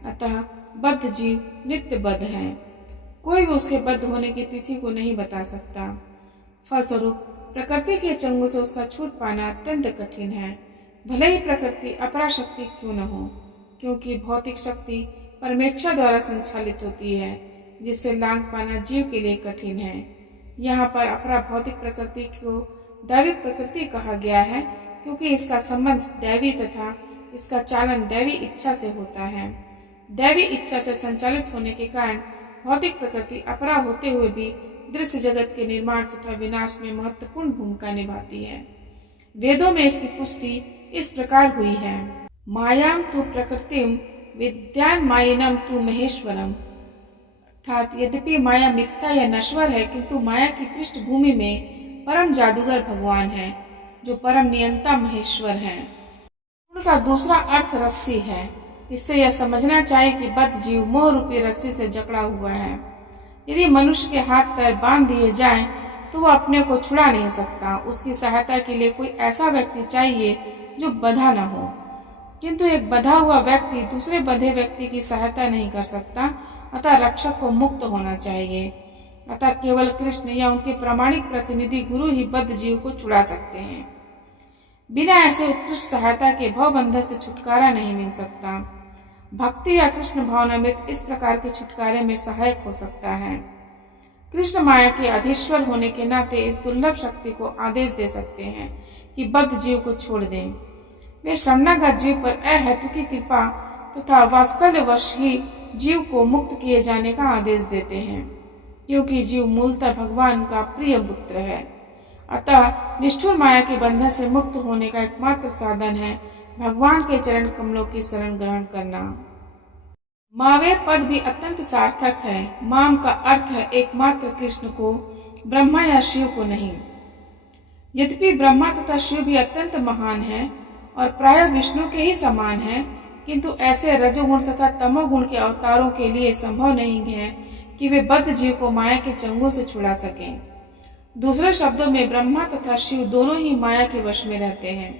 अतः बद्ध जीव नित्य बद्ध है, कोई भी उसके बद्ध होने की तिथि को नहीं बता सकता। फलस्वरूप प्रकृति के चंगुल से उसका छूट पाना अत्यंत कठिन है, भले ही प्रकृति अपरा शक्ति क्यों न हो, क्योंकि भौतिक शक्ति परमेच्छा द्वारा संचालित होती है, जिससे लांघ पाना जीव के लिए कठिन है। यहाँ पर अपरा भौतिक प्रकृति को दैविक प्रकृति कहा गया है, क्योंकि इसका संबंध दैवी तथा इसका चालन दैवी इच्छा से होता है। दैवी इच्छा से संचालित होने के कारण भौतिक प्रकृति अपरा होते हुए भी दृश्य जगत के निर्माण तथा विनाश में महत्वपूर्ण भूमिका निभाती है। वेदों में इसकी पुष्टि इस प्रकार हुई है। मायाम तु प्रकृतिम विद्यान मायिनम तु महेश्वरम, अर्थात यद्यपि माया मिथ्या या नश्वर है, किंतु माया की पृष्ठभूमि में परम जादूगर भगवान है, जो परम नियंता महेश्वर है। उनका दूसरा अर्थ रस्सी है। इससे यह समझना चाहिए कि बद्ध जीव मोह रूपी रस्सी से जकड़ा हुआ है। यदि मनुष्य के हाथ पैर बांध दिए जाएं, तो वह अपने को छुड़ा नहीं सकता। उसकी सहायता के लिए कोई ऐसा व्यक्ति चाहिए जो बंधा न हो, किंतु एक बंधा हुआ व्यक्ति दूसरे बंधे व्यक्ति की सहायता नहीं कर सकता। अतः रक्षक को मुक्त होना चाहिए। अतः केवल कृष्ण या उनके प्रामाणिक प्रतिनिधि गुरु ही बद्ध जीव को छुड़ा सकते हैं। बिना ऐसे उत्कृष्ट सहायता के भवबंधन से छुटकारा नहीं मिल सकता। भक्ति या कृष्ण भावनामृत इस प्रकार के छुटकारे में सहायक हो सकता है। कृष्ण माया के अधीश्वर होने के नाते इस दुर्लभ शक्ति को आदेश दे सकते हैं कि बद्ध जीव को छोड़ दें। वे शरणागत जीव पर अहेतुकी कृपा तथा वात्सल्यवश ही जीव को मुक्त किए जाने का आदेश देते हैं, क्योंकि जीव मूलतः भगवान का प्रिय पुत्र है। अतः निष्ठुर माया के बंधन से मुक्त होने का एकमात्र साधन है भगवान के चरण कमलों की शरण ग्रहण करना। मावे पद भी अत्यंत सार्थक है। माम का अर्थ है एकमात्र कृष्ण को, ब्रह्मा या शिव को नहीं। यद्यपि ब्रह्मा तथा शिव भी अत्यंत महान हैं और प्राय विष्णु के ही समान हैं, किंतु ऐसे रजोगुण तथा तमोगुण के अवतारों के लिए संभव नहीं है कि वे बद्ध जीव को माया के चंगुल से छुड़ा सकें। दूसरे शब्दों में ब्रह्मा तथा शिव दोनों ही माया के वश में रहते हैं।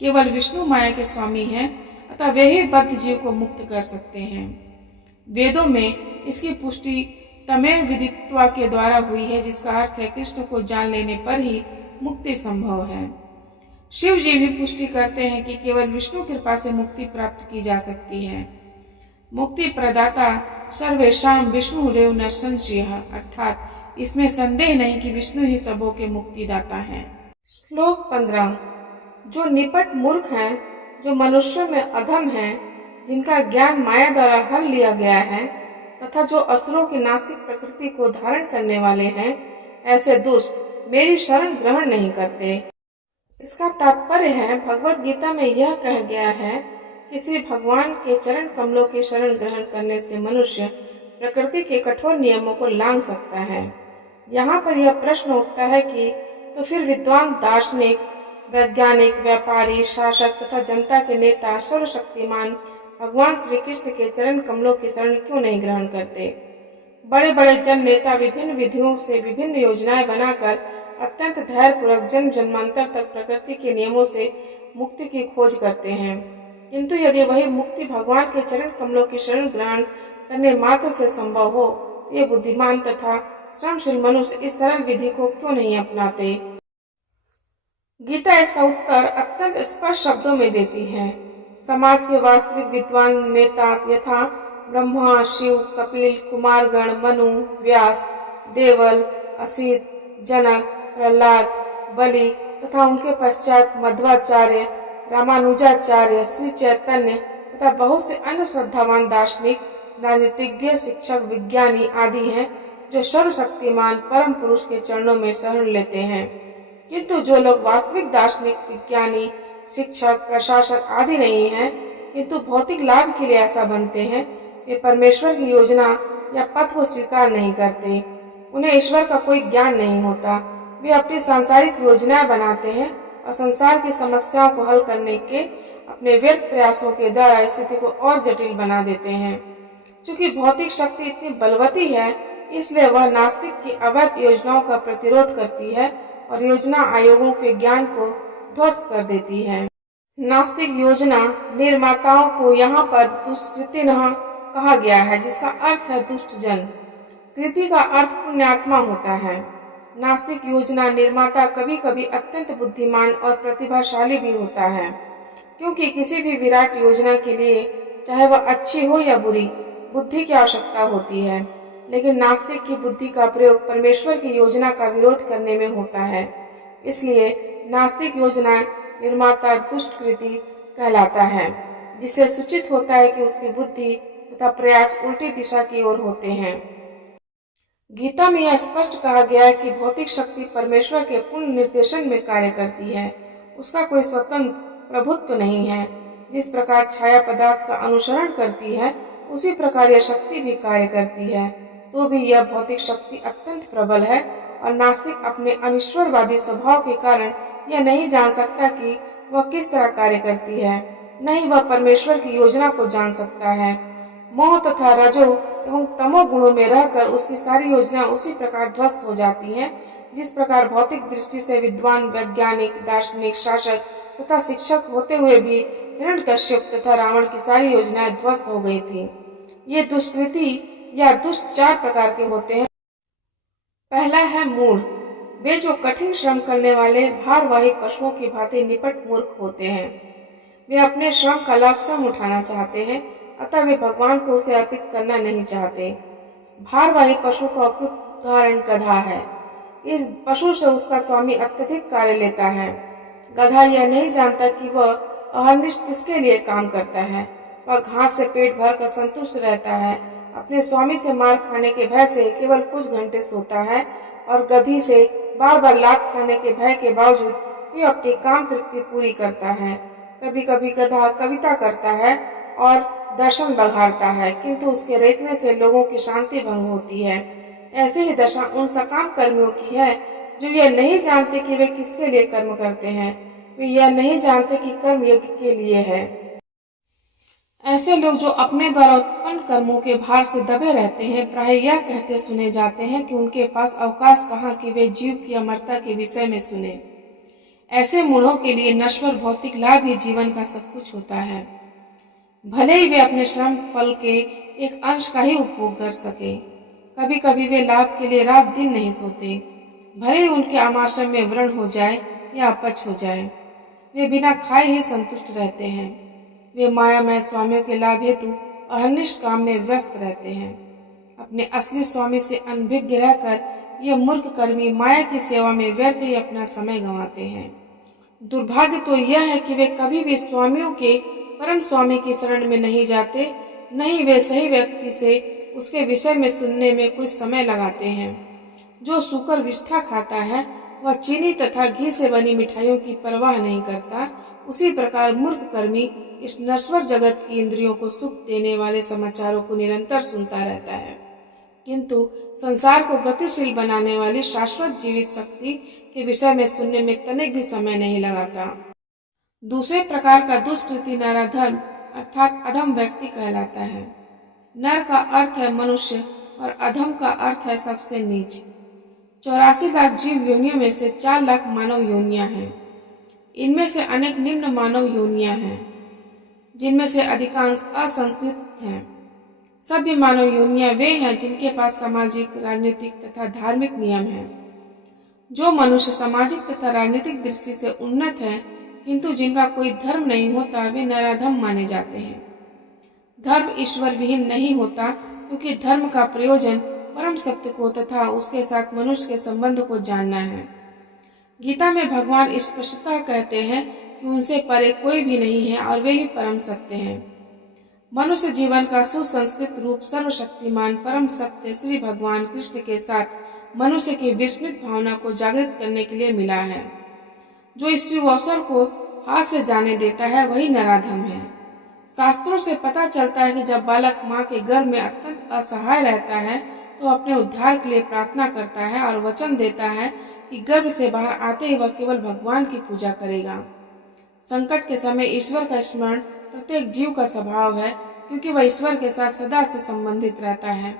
केवल विष्णु माया के स्वामी हैं, अतः वे ही बद्ध जीव को मुक्त कर सकते हैं। वेदों में इसकी पुष्टि तमेव विदित्वा के द्वारा हुई है, जिसका अर्थ है कृष्ण को जान लेने पर ही मुक्ति संभव है। शिव जी भी पुष्टि करते हैं कि केवल विष्णु कृपा से मुक्ति प्राप्त की जा सकती है। मुक्ति प्रदाता सर्वेषां विष्णु रेव न संशयः, अर्थात इसमें संदेह नहीं कि विष्णु ही सबों के मुक्तिदाता हैं। श्लोक 15। जो निपट मूर्ख हैं, जो मनुष्यों में अधम हैं, जिनका ज्ञान माया द्वारा हर लिया गया है तथा जो असुरों की नास्तिक प्रकृति को धारण करने वाले हैं, ऐसे दुष्ट मेरी शरण ग्रहण नहीं करते। इसका तात्पर्य है, भगवत गीता में यह कहा गया है कि श्री भगवान के चरण कमलों की शरण ग्रहण करने से मनुष्य प्रकृति के कठोर नियमों को लांघ सकता है। यहाँ पर यह प्रश्न उठता है कि तो फिर विद्वान दार्शनिक, वैज्ञानिक, व्यापारी, शासक तथा जनता के नेता सर्वशक्तिमान भगवान श्री कृष्ण के चरण कमलों की शरण क्यों नहीं ग्रहण करते? बड़े बड़े जन नेता विभिन्न विधियों से विभिन्न योजनाएं बनाकर अत्यंत धैर्यपूर्वक जन्म जन्मांतर तक प्रकृति के नियमों से मुक्ति की खोज करते हैं, किंतु यदि वही मुक्ति भगवान के चरण कमलों की शरण ग्रहण करने मात्र से संभव हो, तो ये बुद्धिमान तथा श्रमशील मनुष्य इस सरल विधि को क्यों नहीं अपनाते? गीता इसका उत्तर अत्यंत स्पष्ट शब्दों में देती है। समाज के वास्तविक विद्वान नेता यथा ब्रह्मा, शिव, कपिल, कुमारगण, मनु, व्यास, देवल, असित, जनक, प्रहलाद, बलि तथा उनके पश्चात मध्वाचार्य, रामानुजाचार्य, श्री चैतन्य तथा बहुत से अन्य श्रद्धावान दार्शनिक, राजनीतिज्ञ, शिक्षक, विज्ञानी आदि हैं जो सर्वशक्तिमान परम पुरुष के चरणों में शरण लेते हैं। किंतु जो लोग वास्तविक दार्शनिक, विज्ञानी, शिक्षक, प्रशासक आदि नहीं हैं, किंतु भौतिक लाभ के लिए ऐसा बनते हैं, वे परमेश्वर की योजना या पथ को स्वीकार नहीं करते। उन्हें ईश्वर का कोई ज्ञान नहीं होता। वे अपनी सांसारिक योजनाएं बनाते हैं और संसार की समस्याओं को हल करने के अपने व्यर्थ प्रयासों के द्वारा स्थिति को और जटिल बना देते हैं। चूंकि भौतिक शक्ति इतनी बलवती है, इसलिए वह नास्तिक की अवैध योजनाओं का प्रतिरोध करती है और योजना आयोगों के ज्ञान को ध्वस्त कर देती है। नास्तिक योजना निर्माताओं को यहाँ पर दुष्कृतिनः कहा गया है, जिसका अर्थ है दुष्ट जन। कृति का अर्थ पुण्यात्मा होता है। नास्तिक योजना निर्माता कभी कभी अत्यंत बुद्धिमान और प्रतिभाशाली भी होता है, क्योंकि किसी भी विराट योजना के लिए, चाहे वह अच्छी हो या बुरी, बुद्धि की आवश्यकता होती है। लेकिन नास्तिक की बुद्धि का प्रयोग परमेश्वर की योजना का विरोध करने में होता है। इसलिए नास्तिक योजना निर्माता दुष्कृति कहलाता है, जिससे सूचित होता है कि उसकी बुद्धि तथा प्रयास उल्टी दिशा की ओर होते हैं। गीता में यह स्पष्ट कहा गया है कि भौतिक शक्ति परमेश्वर के पूर्ण निर्देशन में कार्य करती है। उसका कोई स्वतंत्र प्रभुत्व नहीं है। जिस प्रकार छाया पदार्थ का अनुसरण करती है, उसी प्रकार यह शक्ति भी कार्य करती है। तो भी यह भौतिक शक्ति अत्यंत प्रबल है और नास्तिक अपने अनिश्वरवादी स्वभाव के कारण यह नहीं जान सकता कि वह किस तरह कार्य करती है। नहीं वह परमेश्वर की योजना को जान सकता है। मोह तथा रजो एवं तमो गुणों में रहकर उसकी सारी योजना उसी प्रकार ध्वस्त हो जाती हैं, जिस प्रकार भौतिक दृष्टि से विद्वान, वैज्ञानिक, दार्शनिक, शासक तथा शिक्षक होते हुए भी हिरण्यकश्यप तथा रावण की सारी योजनाएं ध्वस्त हो गई थी। ये दुष्कृति या दुष्ट 4 प्रकार के होते हैं। पहला है मूढ़। वे जो कठिन श्रम करने वाले भारवाही पशुओं की भांति निपट मूर्ख होते हैं। वे अपने श्रम का लाभ स्वयं उठाना चाहते हैं, अतः वे भगवान को उसे अर्पित करना नहीं चाहते। भारवाही पशु का उपयुक्त उदाहरण गधा है। इस पशु से उसका स्वामी अत्यधिक कार्य लेता है। गधा यह नहीं जानता कि वह अहर्निश किसके लिए काम करता है। वह घास से पेट भर कर संतुष्ट रहता है। अपने स्वामी से मार खाने के भय से केवल कुछ घंटे सोता है और गधी से बार बार लात खाने के भय के बावजूद भी अपनी काम तृप्ति पूरी करता है। कभी कभी गधा कविता करता है और दर्शन बघाड़ता है, किंतु उसके रेखने से लोगों की शांति भंग होती है। ऐसी ही दशा उन सकाम कर्मियों की है जो यह नहीं जानते कि वे किसके लिए कर्म करते हैं। वे यह नहीं जानते कि कर्म यज्ञ के लिए है। ऐसे लोग जो अपने द्वारा उत्पन्न कर्मों के भार से दबे रहते हैं, प्राय यह कहते सुने जाते हैं कि उनके पास अवकाश कहाँ कि वे जीव की अमरता के विषय में सुने। ऐसे मूढ़ों के लिए नश्वर भौतिक लाभ ही जीवन का सब कुछ होता है। भले ही वे अपने श्रम फल के एक अंश का ही उपभोग कर सके। कभी कभी वे लाभ के लिए रात दिन नहीं सोते, भले ही उनके आमाशय में व्रण हो जाए या अपच हो जाए। वे बिना खाए ही संतुष्ट रहते हैं। वे मायामय स्वामियों के लाभ हेतु अहर्निश काम में व्यस्त रहते हैं। अपने असली स्वामी से अनभिज्ञ रहकर ये मूर्ख कर्मी माया की सेवा में व्यर्थ ही अपना समय गंवाते हैं। दुर्भाग्य तो यह है कि वे कभी भी स्वामियों के परम स्वामी की शरण में नहीं जाते, नहीं वे सही व्यक्ति से उसके विषय में सुनने में कुछ समय लगाते हैं। जो सूकर विष्ठा खाता है वह चीनी तथा घी से बनी मिठाइयों की परवाह नहीं करता, उसी प्रकार मूर्ख कर्मी इस नश्वर जगत की इंद्रियों को सुख देने वाले समाचारों को निरंतर सुनता रहता है, किंतु संसार को गतिशील बनाने वाली शाश्वत जीवित शक्ति के विषय में सुनने में तनिक भी समय नहीं लगाता। दूसरे प्रकार का दुष्कृति नराधम अर्थात अधम व्यक्ति कहलाता है। नर का अर्थ है मनुष्य और अधम का अर्थ है सबसे नीच। 84 लाख जीव योनियों में से 4 लाख मानव योनियां हैं। इनमें से अनेक निम्न मानव योनियां हैं, जिनमें से अधिकांश असंस्कृत हैं। सभ्य मानव योनियां वे हैं जिनके पास सामाजिक, राजनीतिक तथा धार्मिक नियम हैं। जो मनुष्य सामाजिक तथा राजनीतिक दृष्टि से उन्नत हैं, किंतु जिनका कोई धर्म नहीं होता, वे नराधम माने जाते हैं। धर्म ईश्वर विहीन नहीं होता, क्योंकि धर्म का प्रयोजन परम सत्य को तथा उसके साथ मनुष्य के संबंध को जानना है। गीता में भगवान स्पष्टतः कहते हैं कि उनसे परे कोई भी नहीं है और वे ही परम सत्य हैं। मनुष्य जीवन का सुसंस्कृत रूप सर्वशक्तिमान परम सत्य श्री भगवान कृष्ण के साथ मनुष्य की विस्मृत भावना को जागृत करने के लिए मिला है। जो इस अवसर को हाथ से जाने देता है वही नराधम है। शास्त्रों से पता चलता है कि जब बालक माँ के गर्भ में अत्यंत असहाय रहता है तो अपने उद्धार के लिए प्रार्थना करता है और वचन देता है कि गर्भ से बाहर आते ही वह केवल भगवान की पूजा करेगा। संकट के समय ईश्वर का स्मरण प्रत्येक जीव का स्वभाव है, क्योंकि वह ईश्वर के साथ सदा से संबंधित रहता है।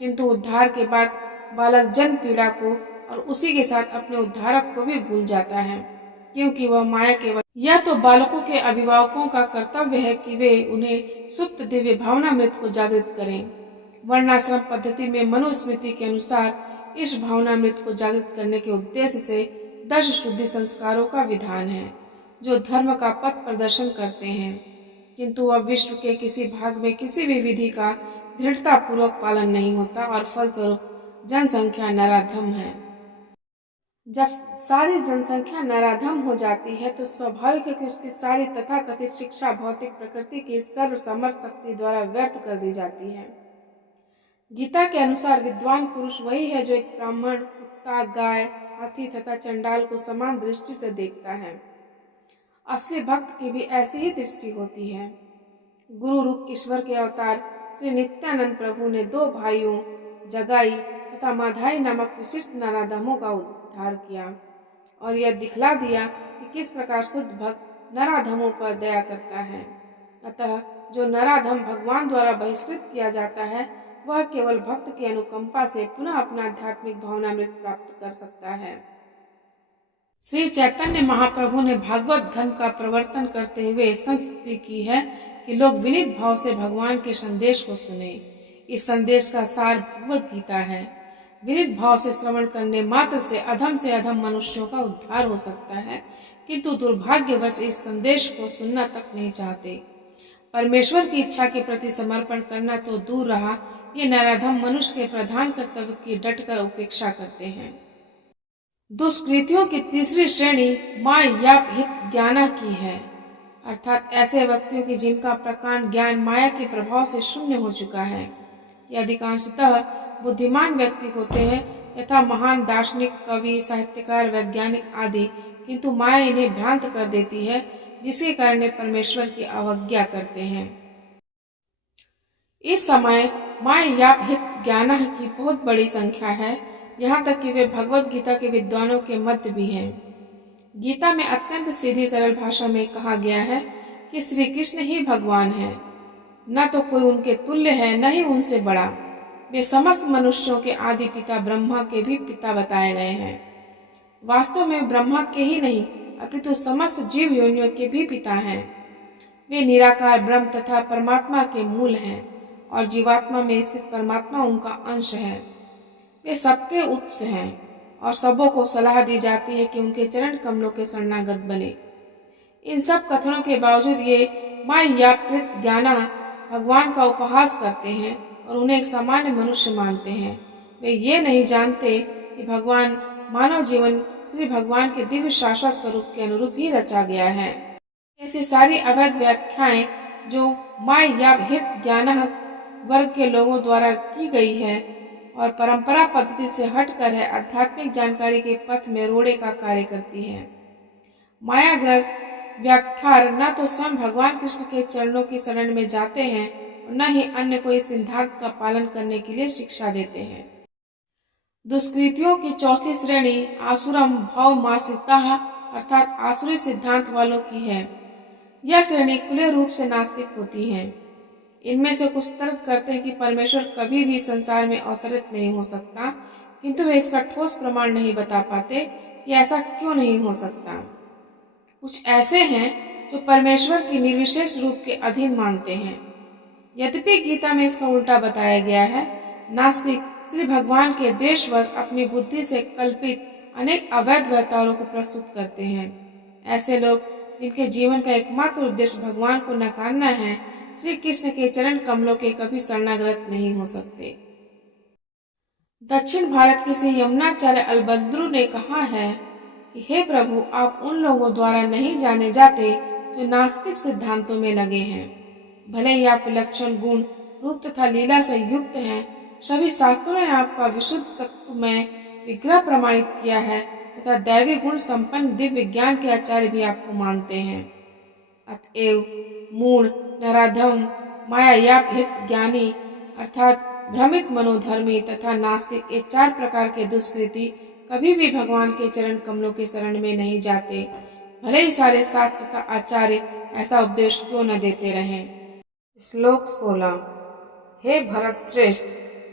किंतु उद्धार के बाद बालक जन्म पीड़ा को और उसी के साथ अपने उद्धारक को भी भूल जाता है, क्योंकि वह माया के यह तो बालकों के अभिभावकों का कर्तव्य है कि वे उन्हें सुप्त दिव्य भावनामृत को जागृत करें। वर्णाश्रम पद्धति में मनुस्मृति के अनुसार इस भावनामृत को जागृत करने के उद्देश्य से 10 शुद्धि संस्कारों का विधान है, जो धर्म का पथ प्रदर्शन करते हैं, किंतु वह विश्व के किसी भाग में किसी भी विधि का दृढ़ता पूर्वक पालन नहीं होता और फलस्वरूप जनसंख्या नराधम है। जब सारी जनसंख्या नराधम हो जाती है तो स्वाभाविक है कि उसकी सारी तथाकथित शिक्षा भौतिक प्रकृति की सर्वसमर्थ शक्ति द्वारा व्यर्थ कर दी जाती है। गीता के अनुसार विद्वान पुरुष वही है जो एक ब्राह्मण, कुत्ता, गाय, हाथी तथा चंडाल को समान दृष्टि से देखता है। असली भक्त की भी ऐसी ही दृष्टि होती है। गुरु रूप ईश्वर के अवतार श्री नित्यानंद प्रभु ने 2 भाइयों जगाई तथा माधाई नामक विशिष्ट नराधमों का उद्धार किया और यह दिखला दिया कि किस प्रकार शुद्ध भक्त नराधमों पर दया करता है। अतः जो नराधम भगवान द्वारा बहिष्कृत किया जाता है वह केवल भक्त की अनुकंपा से पुनः अपना आध्यात्मिक भावनामृत प्राप्त कर सकता है। श्री चैतन्य महाप्रभु ने भागवत धर्म का प्रवर्तन करते हुए संस्तुति की है कि लोग विनीत भाव से भगवान के संदेश को सुने। इस संदेश का सार भगवत गीता है। विनीत भाव से श्रवण करने मात्र से अधम मनुष्यों का उद्धार हो सकता है, किंतु दुर्भाग्यवश इस संदेश को सुनना तक नहीं चाहते। परमेश्वर की इच्छा के प्रति समर्पण करना तो दूर रहा, ये नराधम मनुष्य के प्रधान कर्तव्य की डटकर उपेक्षा करते हैं। दुष्कृतियों की तीसरी श्रेणी माया हित ज्ञाना की है, अर्थात ऐसे व्यक्तियों की जिनका प्रकांड ज्ञान माया के प्रभाव से शून्य हो चुका है। ये अधिकांशतः बुद्धिमान व्यक्ति होते हैं, यथा महान दार्शनिक, कवि, साहित्यकार, वैज्ञानिक आदि, किंतु माया इन्हें भ्रांत कर देती है, जिसके कारण परमेश्वर की अवज्ञा करते हैं। इस समय माया हित ज्ञाना की बहुत बड़ी संख्या है, यहाँ तक कि वे भगवत गीता के विद्वानों के मध्य भी हैं। गीता में अत्यंत सीधी सरल भाषा में कहा गया है कि श्री कृष्ण ही भगवान है, न तो कोई उनके तुल्य है न ही उनसे बड़ा। वे समस्त मनुष्यों के आदि पिता ब्रह्मा के भी पिता बताए गए हैं। वास्तव में ब्रह्मा के ही नहीं अपितु समस्त जीव योनियों के भी पिता हैं। वे निराकार ब्रह्म तथा परमात्मा के मूल हैं और जीवात्मा में स्थित परमात्मा उनका अंश है। वे सबके उत्स हैं और सबों को सलाह दी जाती है कि उनके चरण कमलों के शरणागत बने। इन सब कथनों के बावजूद ये मायाकृत ज्ञाना भगवान का उपहास करते हैं और उन्हें एक सामान्य मनुष्य मानते हैं। वे ये नहीं जानते कि भगवान मानव जीवन श्री भगवान के दिव्य शाश्वत स्वरूप के अनुरूप ही रचा गया है। ऐसी सारी अवैध व्याख्याएं जो माया भीत ज्ञान वर्ग के लोगों द्वारा की गई है और परंपरा पद्धति से हटकर है, आध्यात्मिक जानकारी के पथ में रोड़े का कार्य करती है। मायाग्रस्त व्याख्यार न तो स्वयं भगवान कृष्ण के चरणों की शरण में जाते हैं और न ही अन्य कोई सिद्धांत का पालन करने के लिए शिक्षा देते हैं। दुष्कृतियों की चौथी श्रेणी आसुरम भव मासिकता अर्थात आसुरी सिद्धांत वालों की है। यह श्रेणी खुले रूप से नास्तिक होती है। इनमें से कुछ तर्क करते हैं कि परमेश्वर कभी भी संसार में अवतरित नहीं हो सकता, किंतु वे इसका ठोस प्रमाण नहीं बता पाते कि ऐसा क्यों नहीं हो सकता। कुछ ऐसे हैं जो परमेश्वर की निर्विशेष रूप के अधीन मानते हैं। यद्यपि गीता में इसका उल्टा बताया गया है। नास्तिक श्री भगवान के द्वेषवश अपनी बुद्धि से कल्पित अनेक अवैध अवतारों को प्रस्तुत करते हैं। ऐसे लोग जिनके जीवन का एकमात्र उद्देश्य भगवान को नकारना है, श्री कृष्ण के चरण कमलों के कभी शरणागत नहीं हो सकते। दक्षिण भारत के श्री यमुनाचार्य अलबद्रू ने कहा है कि हे प्रभु, आप उन लोगों द्वारा नहीं जाने जाते जो नास्तिक सिद्धांतों में लगे हैं। भले ही आप विलक्षण गुण, रूप तथा लीला से युक्त हैं, सभी शास्त्रों ने आपका विशुद्ध सत्वमय विग्रह प्रमाणित किया है तथा दैवी गुण संपन्न दिव्य ज्ञान के आचार्य भी आपको मानते हैं। अतएव मूढ़, नराधम, मायाभीत ज्ञानी अर्थात भ्रमित मनोधर्मी तथा नास्तिक, ये चार प्रकार के दुष्कृति कभी भी भगवान के चरण कमलों के शरण में नहीं जाते, भले ही सारे शास्त्र तथा आचार्य ऐसा उपदेश क्यों न देते रहें। श्लोक 16। हे भरत श्रेष्ठ,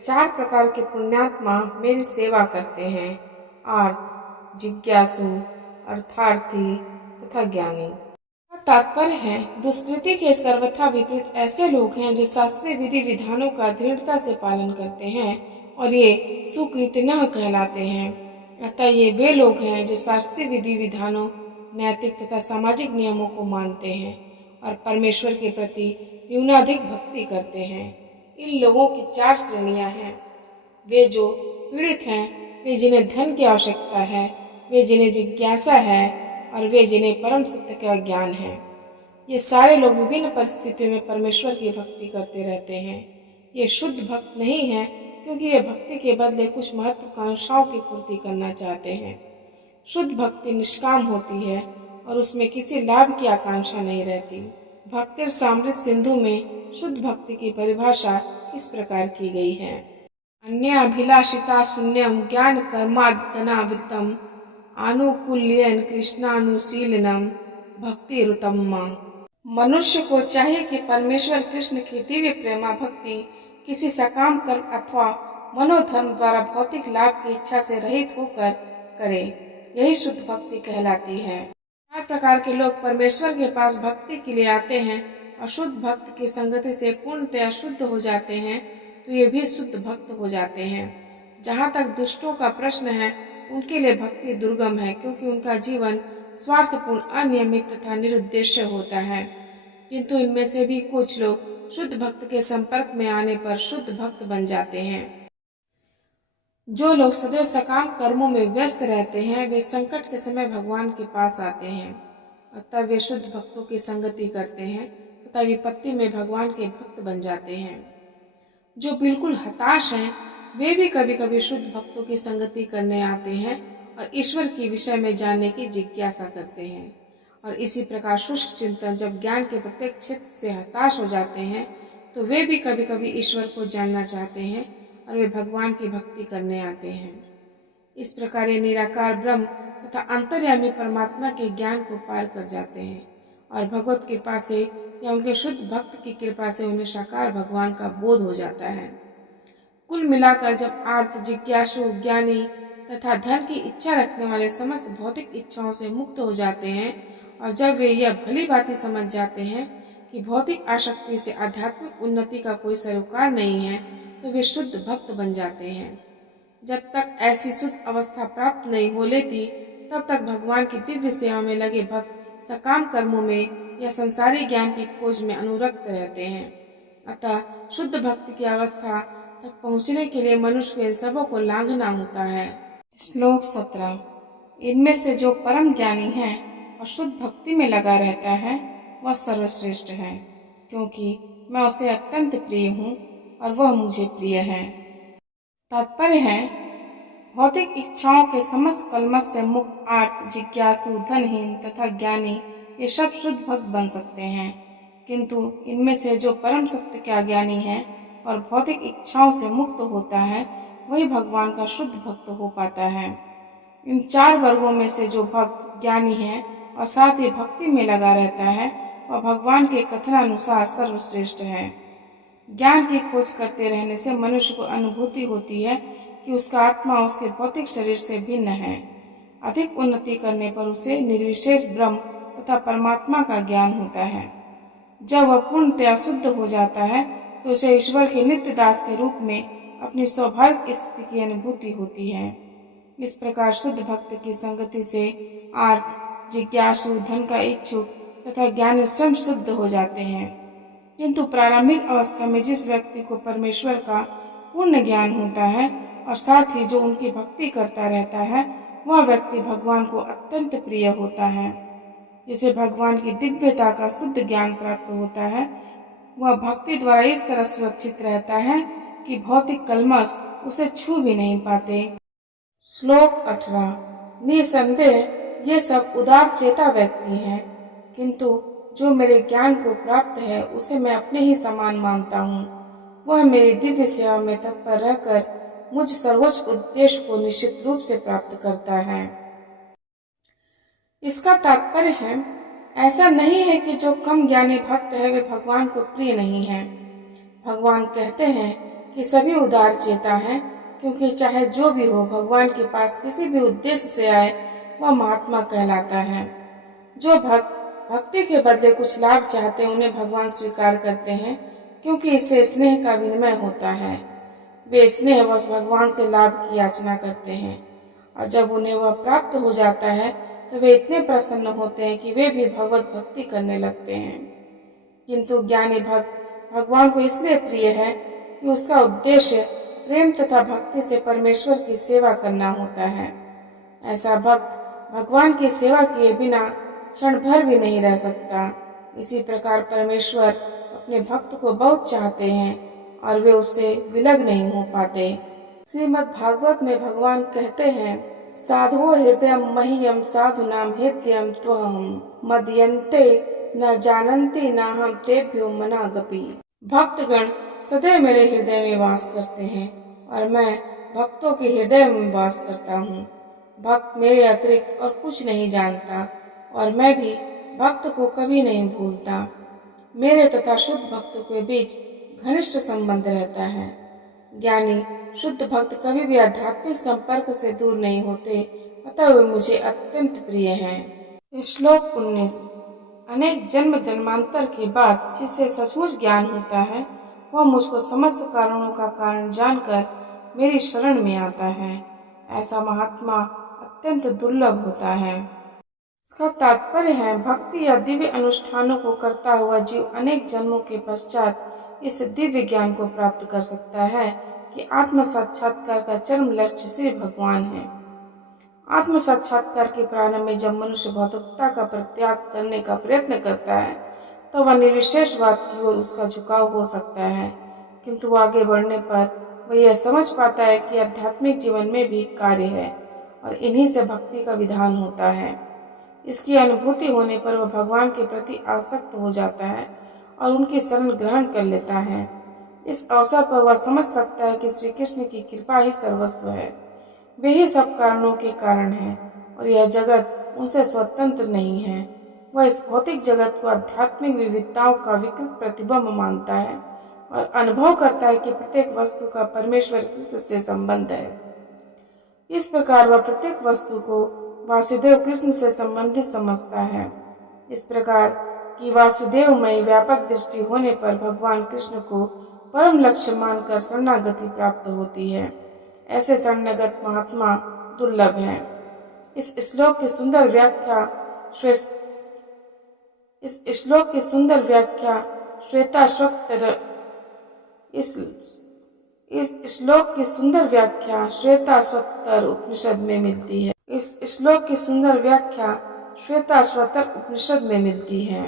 चार प्रकार के पुण्यात्मा मेरी सेवा करते हैं, आर्त, जिज्ञासु, अर्थार्थी तथा ज्ञानी। तात्पर्य है, दुष्कृति के सर्वथा विपरीत ऐसे लोग हैं जो शास्त्रीय विधि विधानों का दृढ़ता से पालन करते हैं और ये सुकृतिनः कहलाते हैं। अतः ये वे लोग हैं जो शास्त्रीय विधि विधानों, नैतिक तथा सामाजिक नियमों को मानते हैं और परमेश्वर के प्रति न्यूनाधिक भक्ति करते हैं। इन लोगों की चार श्रेणियां हैं। वे जो पीड़ित हैं, वे जिन्हें धन की आवश्यकता है, वे जिन्हें जिज्ञासा है और वे जिन्हें परम सत्य का ज्ञान है। ये सारे लोग विभिन्न परिस्थितियों में परमेश्वर की भक्ति करते रहते हैं। ये शुद्ध भक्त नहीं है, क्योंकि ये भक्ति के बदले कुछ महत्वाकांक्षाओं की पूर्ति करना चाहते हैं। शुद्ध भक्ति निष्काम होती है और उसमें किसी लाभ की आकांक्षा नहीं रहती। भक्तिरसामृत सिंधु में शुद्ध भक्ति की परिभाषा इस प्रकार की गई है। अन्याभिलाषिता शून्यम ज्ञान कर्मादनावृतम आनुकूल्यन कृष्णानुशीलनम भक्ति रुतम्मा। मनुष्य को चाहिए कि परमेश्वर कृष्ण की दिव्य प्रेमा भक्ति किसी सकाम कर्म अथवा मनोधर्म द्वारा भौतिक लाभ की इच्छा से रहित होकर करे। यही शुद्ध भक्ति कहलाती है। चार प्रकार के लोग परमेश्वर के पास भक्ति के लिए आते हैं और शुद्ध भक्त की संगति से पूर्णतया शुद्ध हो जाते हैं, तो ये भी शुद्ध भक्त हो जाते हैं। जहाँ तक दुष्टों का प्रश्न है, उनके लिए भक्ति दुर्गम है, क्योंकि उनका जीवन स्वार्थपूर्ण, अनियमित तथा निरुद्देश्य होता है। किंतु इनमें से भी कुछ लोग शुद्ध भक्त के संपर्क में आने पर शुद्ध भक्त बन जाते हैं। जो लोग सदैव सकाम कर्मों में व्यस्त रहते हैं, वे संकट के समय भगवान के पास आते हैं और तब वे शुद्ध भक्तों की संगति करते हैं तथा विपत्ति में भगवान के भक्त बन जाते हैं। जो बिल्कुल हताश हैं, वे भी कभी कभी शुद्ध भक्तों की संगति करने आते हैं और ईश्वर के विषय में जानने की जिज्ञासा करते हैं। और इसी प्रकार शुष्क चिंतन जब ज्ञान के प्रत्येक क्षेत्र से हताश हो जाते हैं, तो वे भी कभी कभी ईश्वर को जानना चाहते हैं और वे भगवान की भक्ति करने आते हैं। इस प्रकार ये निराकार ब्रह्म तथा अंतर्यामी परमात्मा के ज्ञान को पार कर जाते हैं और भगवत कृपा से या उनके शुद्ध भक्त की कृपा से उन्हें साकार भगवान का बोध हो जाता है। कुल मिलाकर जब आर्त, जिज्ञासु, ज्ञानी तथा धन की इच्छा रखने वाले समस्त भौतिक इच्छाओं से मुक्त हो जाते हैं और जब वे यह भली भांति समझ जाते हैं कि भौतिक आसक्ति से आध्यात्मिक उन्नति का कोई सरोकार नहीं है, तो वे शुद्ध भक्त बन जाते हैं। जब तक ऐसी शुद्ध अवस्था प्राप्त नहीं हो लेती, तब तक भगवान की दिव्य सेवा में लगे भक्त सकाम कर्मों में या संसारी ज्ञान की खोज में अनुरक्त रहते हैं। अतः शुद्ध भक्ति की अवस्था तक पहुँचने के लिए मनुष्य को इन सबों को लांघना होता है। श्लोक 17। इनमें से जो परम ज्ञानी है और शुद्ध भक्ति में लगा रहता है, वह सर्वश्रेष्ठ है, क्योंकि मैं उसे अत्यंत प्रिय हूँ और वह मुझे प्रिय है। तात्पर्य है, भौतिक इच्छाओं के समस्त कलमश से मुक्त आर्त, जिज्ञासु, धनहीन तथा ज्ञानी ये सब शुद्ध भक्त बन सकते हैं, किंतु इनमें से जो परम सत्य का ज्ञानी है और भौतिक इच्छाओं से मुक्त होता है, वही भगवान का शुद्ध भक्त हो पाता है। इन 4 वर्गों में से जो भक्त ज्ञानी है और साथ ही भक्ति में लगा रहता है, वह भगवान के कथनानुसार सर्वश्रेष्ठ है। ज्ञान की खोज करते रहने से मनुष्य को अनुभूति होती है कि उसका आत्मा उसके भौतिक शरीर से भिन्न है। अधिक उन्नति करने पर उसे निर्विशेष ब्रह्म तथा परमात्मा का ज्ञान होता है। जब वह पूर्णतया शुद्ध हो जाता है तो उसे ईश्वर के नित्य दास के रूप में अपनी स्वाभाविक स्थिति की अनुभूति होती है। इस प्रकार शुद्ध भक्त की संगति से आर्त, जिज्ञासु, धन का इच्छुक तथा ज्ञानी स्वयं शुद्ध हो जाते हैं। किंतु प्रारंभिक अवस्था में जिस व्यक्ति को परमेश्वर का पूर्ण ज्ञान होता है और साथ ही जो उनकी भक्ति करता रहता है, वह व्यक्ति भगवान को अत्यंत प्रिय होता है। जिसे भगवान की दिव्यता का शुद्ध ज्ञान प्राप्त होता है, वह भक्ति द्वारा इस तरह सुरक्षित रहता है कि भौतिक कलमश उसे छू भी नहीं पाते। श्लोक 18। निसंदेह ये सब उदार चेता व्यक्ति हैं, किंतु जो मेरे ज्ञान को प्राप्त है उसे मैं अपने ही समान मानता हूँ। वह मेरी दिव्य सेवा में तत्पर रहकर मुझ सर्वोच्च उद्देश्य को निश्चित रूप से प्राप्त करता है। इसका तात्पर्य है, ऐसा नहीं है कि जो कम ज्ञानी भक्त है वे भगवान को प्रिय नहीं है। भगवान कहते हैं कि सभी उदार चेता हैं, क्योंकि चाहे जो भी हो भगवान के पास किसी भी उद्देश्य से आए वह महात्मा कहलाता है। जो भक्त भक्ति के बदले कुछ लाभ चाहते हैं उन्हें भगवान स्वीकार करते हैं, क्योंकि इससे स्नेह का विनिमय होता है। वे स्नेहवश भगवान से लाभ की याचना करते हैं और जब उन्हें वह प्राप्त हो जाता है तो वे इतने प्रसन्न होते हैं कि वे भी भगवत भक्ति करने लगते हैं। किंतु ज्ञानी भक्त भगवान को इसलिए प्रिय है कि उसका उद्देश्य प्रेम तथा भक्ति से परमेश्वर की सेवा करना होता है। ऐसा भक्त भगवान की सेवा किए बिना क्षण भर भी नहीं रह सकता। इसी प्रकार परमेश्वर अपने भक्त को बहुत चाहते हैं और वे उससे विलग नहीं हो पाते। श्रीमद् भागवत में भगवान कहते हैं, साधो हृदयम मह्यम साधुनाम हृदयम त्वहम मदयन्ते न जानन्ति न हम तेभ्यो मनागपि। भक्तगण सदैव मेरे हृदय में वास करते हैं और मैं भक्तों के हृदय में वास करता हूँ। भक्त मेरे अतिरिक्त और कुछ नहीं जानता और मैं भी भक्त को कभी नहीं भूलता। मेरे तथा शुद्ध भक्तों के बीच घनिष्ठ संबंध रहता है। ज्ञानी शुद्ध भक्त कभी भी आध्यात्मिक संपर्क से दूर नहीं होते, अतः वे मुझे अत्यंत प्रिय हैं। श्लोक 19। अनेक जन्म जन्मांतर के बाद जिसे सचमुच ज्ञान होता है, वह मुझको समस्त कारणों का कारण जानकर मेरी शरण में आता है। ऐसा महात्मा अत्यंत दुर्लभ होता है। इसका तात्पर्य है, भक्ति या दिव्य अनुष्ठानों को करता हुआ जीव अनेक जन्मों के पश्चात इस दिव्य ज्ञान को प्राप्त कर सकता है कि आत्म साक्षात्कार का चरम लक्ष्य श्री भगवान है। आत्म साक्षात्कार के प्रारंभ में जब मनुष्य भौतिकता का परित्याग करने का प्रयत्न करता है तो वह निर्विशेषवाद की ओर उसका झुकाव हो सकता है, किंतु आगे बढ़ने पर वह यह समझ पाता है कि आध्यात्मिक जीवन में भी कार्य है और इन्हीं से भक्ति का विधान होता है। इसकी अनुभूति होने पर वह भगवान के प्रति आसक्त हो जाता है और उनकी शरण ग्रहण कर लेता है। इस अवसर पर वह समझ सकता है कि श्री कृष्ण की कृपा ही सर्वस्व है। वे ही सब कारणों के कारण हैं और यह जगत उनसे स्वतंत्र नहीं है। वह इस भौतिक जगत को आध्यात्मिक विविधताओं का विकृत प्रतिबिंब मानता है और अनुभव करता है कि प्रत्येक वस्तु का परमेश्वर कृष्ण से संबंध है। इस प्रकार वह प्रत्येक वस्तु को वासुदेव कृष्ण से संबंधित समझता है। इस प्रकार की वासुदेवमय व्यापक दृष्टि होने पर भगवान कृष्ण को परम लक्ष्य मानकर शरणागति प्राप्त होती है। ऐसे शरणागत महात्मा दुर्लभ हैं। इस श्लोक की सुंदर व्याख्या श्वेताश्वतर उपनिषद में मिलती है। इस श्लोक की सुंदर व्याख्या श्वेताश्वतर उपनिषद में मिलती है।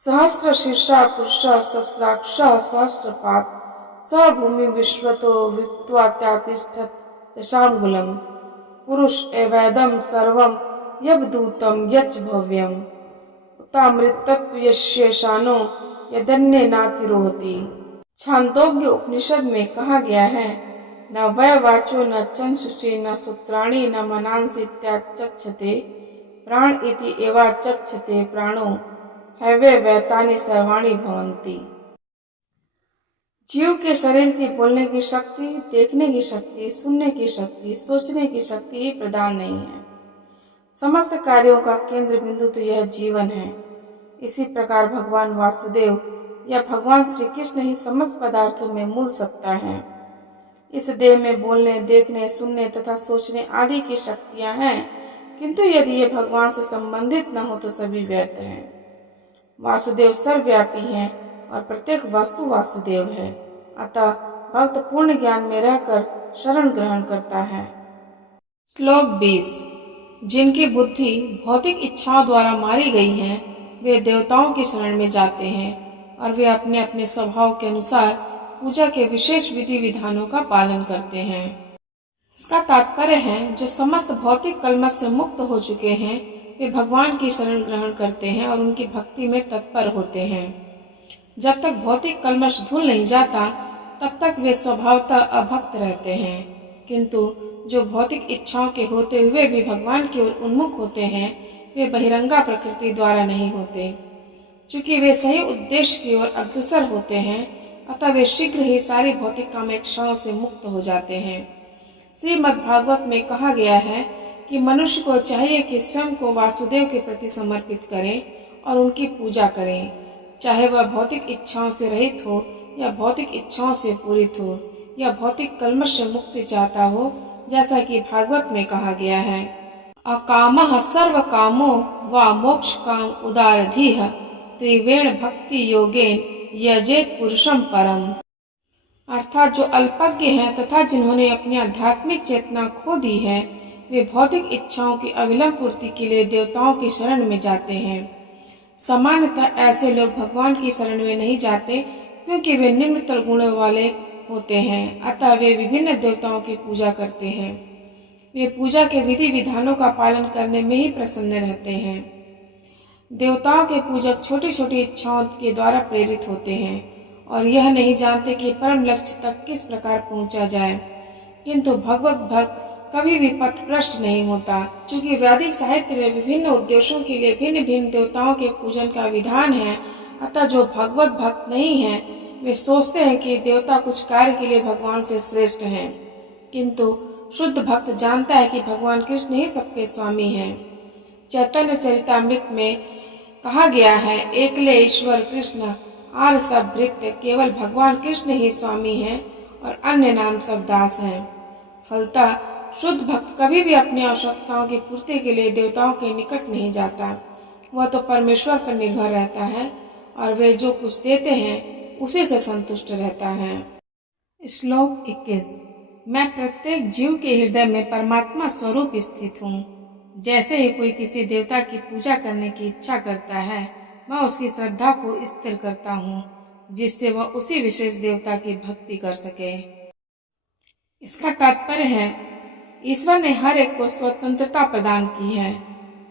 सहस्र शीर्षा पुरुष सहस्राक्ष सहस्रपात स भूमि विश्वतो वृत्वात्यातिष्ठत् दशांगुलम् पुरुष एवैदम सर्वम यवदूतम यच्च भव्यम उतामृतत्व यशेषानो यदन्य नातिरोहति। छांदोग्य उपनिषद में कहा गया है, न वै वाचो न चंसुषे न सूत्राणि न मनांसि त्याचक्षते प्राण इति एवाचक्षते प्राणो हैवे वैतानि सर्वाणि भवन्ति। जीव के शरीर की बोलने की शक्ति, देखने की शक्ति, सुनने की शक्ति, सोचने की शक्ति ही प्रदान नहीं है। समस्त कार्यों का केंद्र बिंदु तो यह जीवन है। इसी प्रकार भगवान वासुदेव या भगवान श्री कृष्ण ही समस्त पदार्थों में मूल सत्ता है। इस देह में बोलने, देखने, सुनने तथा सोचने आदि की शक्तियां हैं, किंतु यदि ये भगवान से संबंधित न हो तो सभी व्यर्थ हैं। वासुदेव सर्वव्यापी हैं और प्रत्येक वस्तु वासुदेव है। अतः भक्त पूर्ण ज्ञान में रहकर शरण ग्रहण करता है। श्लोक 20। जिनकी बुद्धि भौतिक इच्छाओं द्वारा मारी गई है, वे देवताओं की शरण में जाते हैं और वे अपने अपने स्वभाव के अनुसार पूजा के विशेष विधि विधानों का पालन करते हैं। इसका तात्पर्य है, जो समस्त भौतिक कलमश से मुक्त हो चुके हैं, वे भगवान की शरण ग्रहण करते हैं और उनकी भक्ति में तत्पर होते हैं। जब तक भौतिक कलमश धुल नहीं जाता, तब तक वे स्वभावतः अभक्त रहते हैं, किंतु जो भौतिक इच्छाओं के होते हुए भी भगवान की ओर उन्मुख होते हैं, वे बहिरंगा प्रकृति द्वारा नहीं होते। चूंकि वे सही उद्देश्य की ओर अग्रसर होते हैं, अतः वे शीघ्र ही सारी भौतिक कामेक्षाओं से मुक्त हो जाते हैं। श्रीमद् भागवत में कहा गया है कि मनुष्य को चाहिए कि स्वयं को वासुदेव के प्रति समर्पित करें और उनकी पूजा करें, चाहे वह भौतिक इच्छाओं से रहित हो या भौतिक इच्छाओं से पूरित हो या भौतिक कलमश से मुक्ति चाहता हो, जैसा कि भागवत में कहा गया है, अकामः सर्व कामो व मोक्ष काम उदारधीः त्रिवेण भक्ति योगेन यजेत पुरुषम परम। अर्थात जो अल्पज्ञ हैं तथा जिन्होंने अपनी आध्यात्मिक चेतना खो दी है, वे भौतिक इच्छाओं की अविलंब पूर्ति के लिए देवताओं की शरण में जाते हैं। सामान्यतः ऐसे लोग भगवान की शरण में नहीं जाते, क्योंकि वे निम्नतर गुणों वाले होते हैं। अतः वे विभिन्न देवताओं की पूजा करते हैं। वे पूजा के विधि विधानों का पालन करने में ही प्रसन्न रहते हैं। देवताओं के पूजक छोटी छोटी इच्छाओं के द्वारा प्रेरित होते हैं और यह नहीं जानते कि परम लक्ष्य तक किस प्रकार पहुंचा जाए। किंतु भगवत भक्त कभी भी पथभ्रष्ट नहीं होता। चूंकि वैदिक साहित्य में विभिन्न उद्देश्यों के लिए भिन्न भिन्न देवताओं के पूजन का विधान है, अतः जो भगवत भक्त नहीं है, वे सोचते हैं कि देवता कुछ कार्य के लिए भगवान से श्रेष्ठ हैं। किंतु शुद्ध भक्त जानता है कि भगवान कृष्ण ही सबके स्वामी हैं। चैतन्य चरितामृत में कहा गया है, एकले ईश्वर कृष्ण आर सब भृत्य, केवल भगवान कृष्ण ही स्वामी हैं और अन्य नाम सब दास हैं। फलतः शुद्ध भक्त कभी भी अपनी आवश्यकताओं की पूर्ति के लिए देवताओं के निकट नहीं जाता। वह तो परमेश्वर पर निर्भर रहता है और वे जो कुछ देते हैं उसी से संतुष्ट रहता है। श्लोक 21। मैं प्रत्येक जीव के हृदय में परमात्मा स्वरूप स्थित हूँ। जैसे ही कोई किसी देवता की पूजा करने की इच्छा करता है, मैं उसकी श्रद्धा को स्थिर करता हूँ, जिससे वह उसी विशेष देवता की भक्ति कर सके। इसका तात्पर्य है, ईश्वर ने हर एक को स्वतंत्रता प्रदान की है।